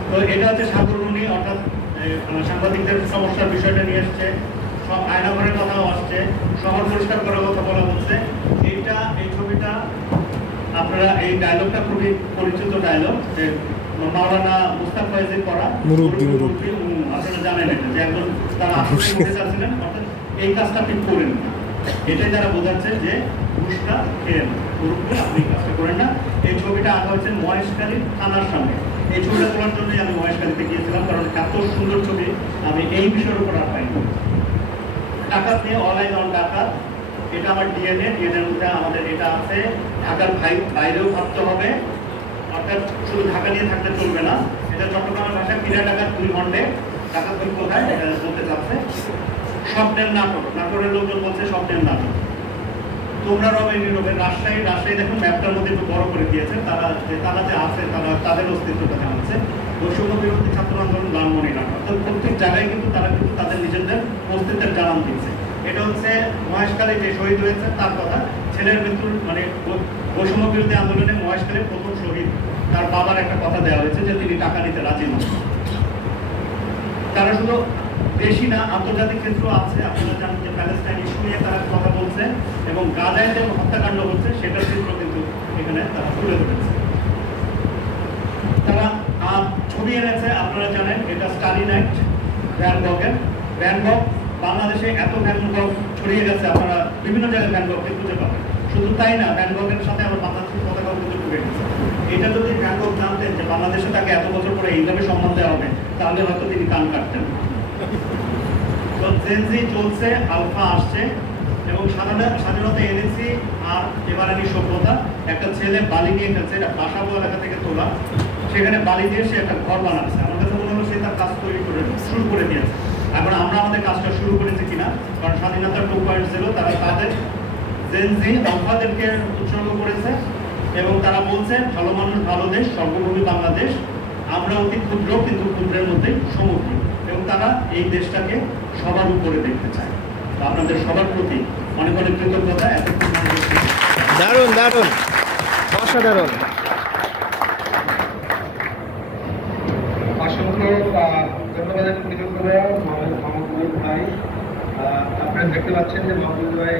তো এটা হচ্ছে সাগররুনি, অর্থাৎ সাংবাদিকদের সমস্যার বিষয়টা নিয়ে এসছে। সব আয়নাঘরের কথাও আসছে, শহর পরিষ্কার করার কথা বলা হচ্ছে। এই ছবিটা আপনারা, এই ডায়লগটা খুবই পরিচিত ডায়লগ, যে মাওলানা মুস্তাক ফয়েজির করা। আপনারা জানেন এটা যে একজন তারা আসলে বলতে চাচ্ছিলেন, অর্থাৎ এই কাজটা আপনি করেন না। এটাই তারা বোঝাচ্ছে যে ঘুষটা খেয়েন, আপনি কাজটা করেন না। এই ছবিটা আঁকা হচ্ছে মহেশখালী থানার সামনে। এই ছবিটা তোলার জন্যই আমি মহেশখালীতে গিয়েছিলাম, কারণ এত সুন্দর ছবি আমি এই বিষয়ের উপর আর পাইনি। ডাকাত নিয়ে অনলাইন অন ডাকাত, এটা আমার ডিএনএর মধ্যে আমাদের এটা আছে। ঢাকার বাইরেও ভাবতে হবে, অর্থাৎ শুধু ঢাকা নিয়ে থাকলে চলবে না। এটা চট্টগ্রামের ভাষায় পিরা ডাকাত 2 ঘন্টে, ডাকাত 2 কোথায় এটা বলতে চাচ্ছে। স্বপ্নের নাটক, নাটকের লোকজন বলছে স্বপ্নের নাটক। তোমরা রবে নীরবে। রাজশাহী দেখুন ম্যাপটার মধ্যে একটু বড় করে দিয়েছে। তারা যে আছে তাদের অস্তিত্বটা জানাচ্ছে। বৈষম্য বিরোধী ছাত্র আন্দোলন লালমনি নাটক, অর্থাৎ প্রত্যেক জায়গায় কিন্তু তারা কিন্তু তাদের নিজেদের অস্তিত্বের জানান দিচ্ছে। এটা হচ্ছে মহেশখালী যে শহীদ হয়েছে তার কথা। ছেলের মৃত্যুর মানে বৈষম্য বিরোধী আন্দোলনে মহেশখালীর প্রথম শহীদ, তার বাবার একটা কথা দেওয়া হয়েছে যে তিনি টাকা নিতে রাজি নন। তারা শুধু বেশি না, আন্তর্জাতিক ক্ষেত্র আছে। আপনারা জানেন যে প্যালেস্টাইন ইস্যু নিয়ে তারা কথা বলছে এবং গাজায় যে হত্যাকাণ্ড হচ্ছে সেটার চিত্র কিন্তু এখানে তারা তুলে ধরেছে। তারা ছবি এনেছে, আপনারা জানেন এটা স্টারি নাইট ভ্যান গগের। ভ্যান গগ বাংলাদেশে এত ভ্যান গগ ছড়িয়ে গেছে, আপনারা বিভিন্ন জায়গায় ভ্যান গগকে খুঁজে পাবেন। শুধু তাই না, ভ্যান গগের সাথে আমার বাংলাদেশের পতাকাও কিন্তু ঢুকে গেছে। এটা যদি ভ্যান গগ জানতেন যে বাংলাদেশে তাকে এত বছর পরে এইভাবে সম্মান দেওয়া হবে, তাহলে হয়তো তিনি কান কাটতেন। তো জেনজি চলছে, আলফা আসছে এবং স্বাধীনতা এনেছি আর এবারানি সভ্যতা। একটা ছেলে বালি নিয়ে খেলছে, এটা বাসাবো এলাকা থেকে তোলা, সেখানে বালি দিয়ে সে একটা ঘর বানাচ্ছে। আমার কাছে মনে হলো সে তার কাজ শুরু করে দিয়েছে। এখন আমরা আমাদের কাজটা শুরু করেছি কিনা, কারণ স্বাধীনতা 2.0 তারা তাদের জেনজি আলফাদেরকে উৎসর্গ করেছে এবং তারা বলছে ভালো মানুষ ভালো দেশ, সর্বভূমি বাংলাদেশ, আমরা অতি ক্ষুদ্র কিন্তু ক্ষুদ্রের মধ্যে সমুদ্র, এবং তারা এই দেশটাকে সবার উপরে দেখতে চায়। তো আপনাদের সবার প্রতি অনেক অনেক কৃতজ্ঞতা। এতক্ষণ দারুণ দারুণ, অসাধারণ। অসংখ্য ধন্যবাদ, কৃতজ্ঞতা মোহাম্মদ ভাই। আপনারা দেখতে পাচ্ছেন যে মোহাম্মদ ভাই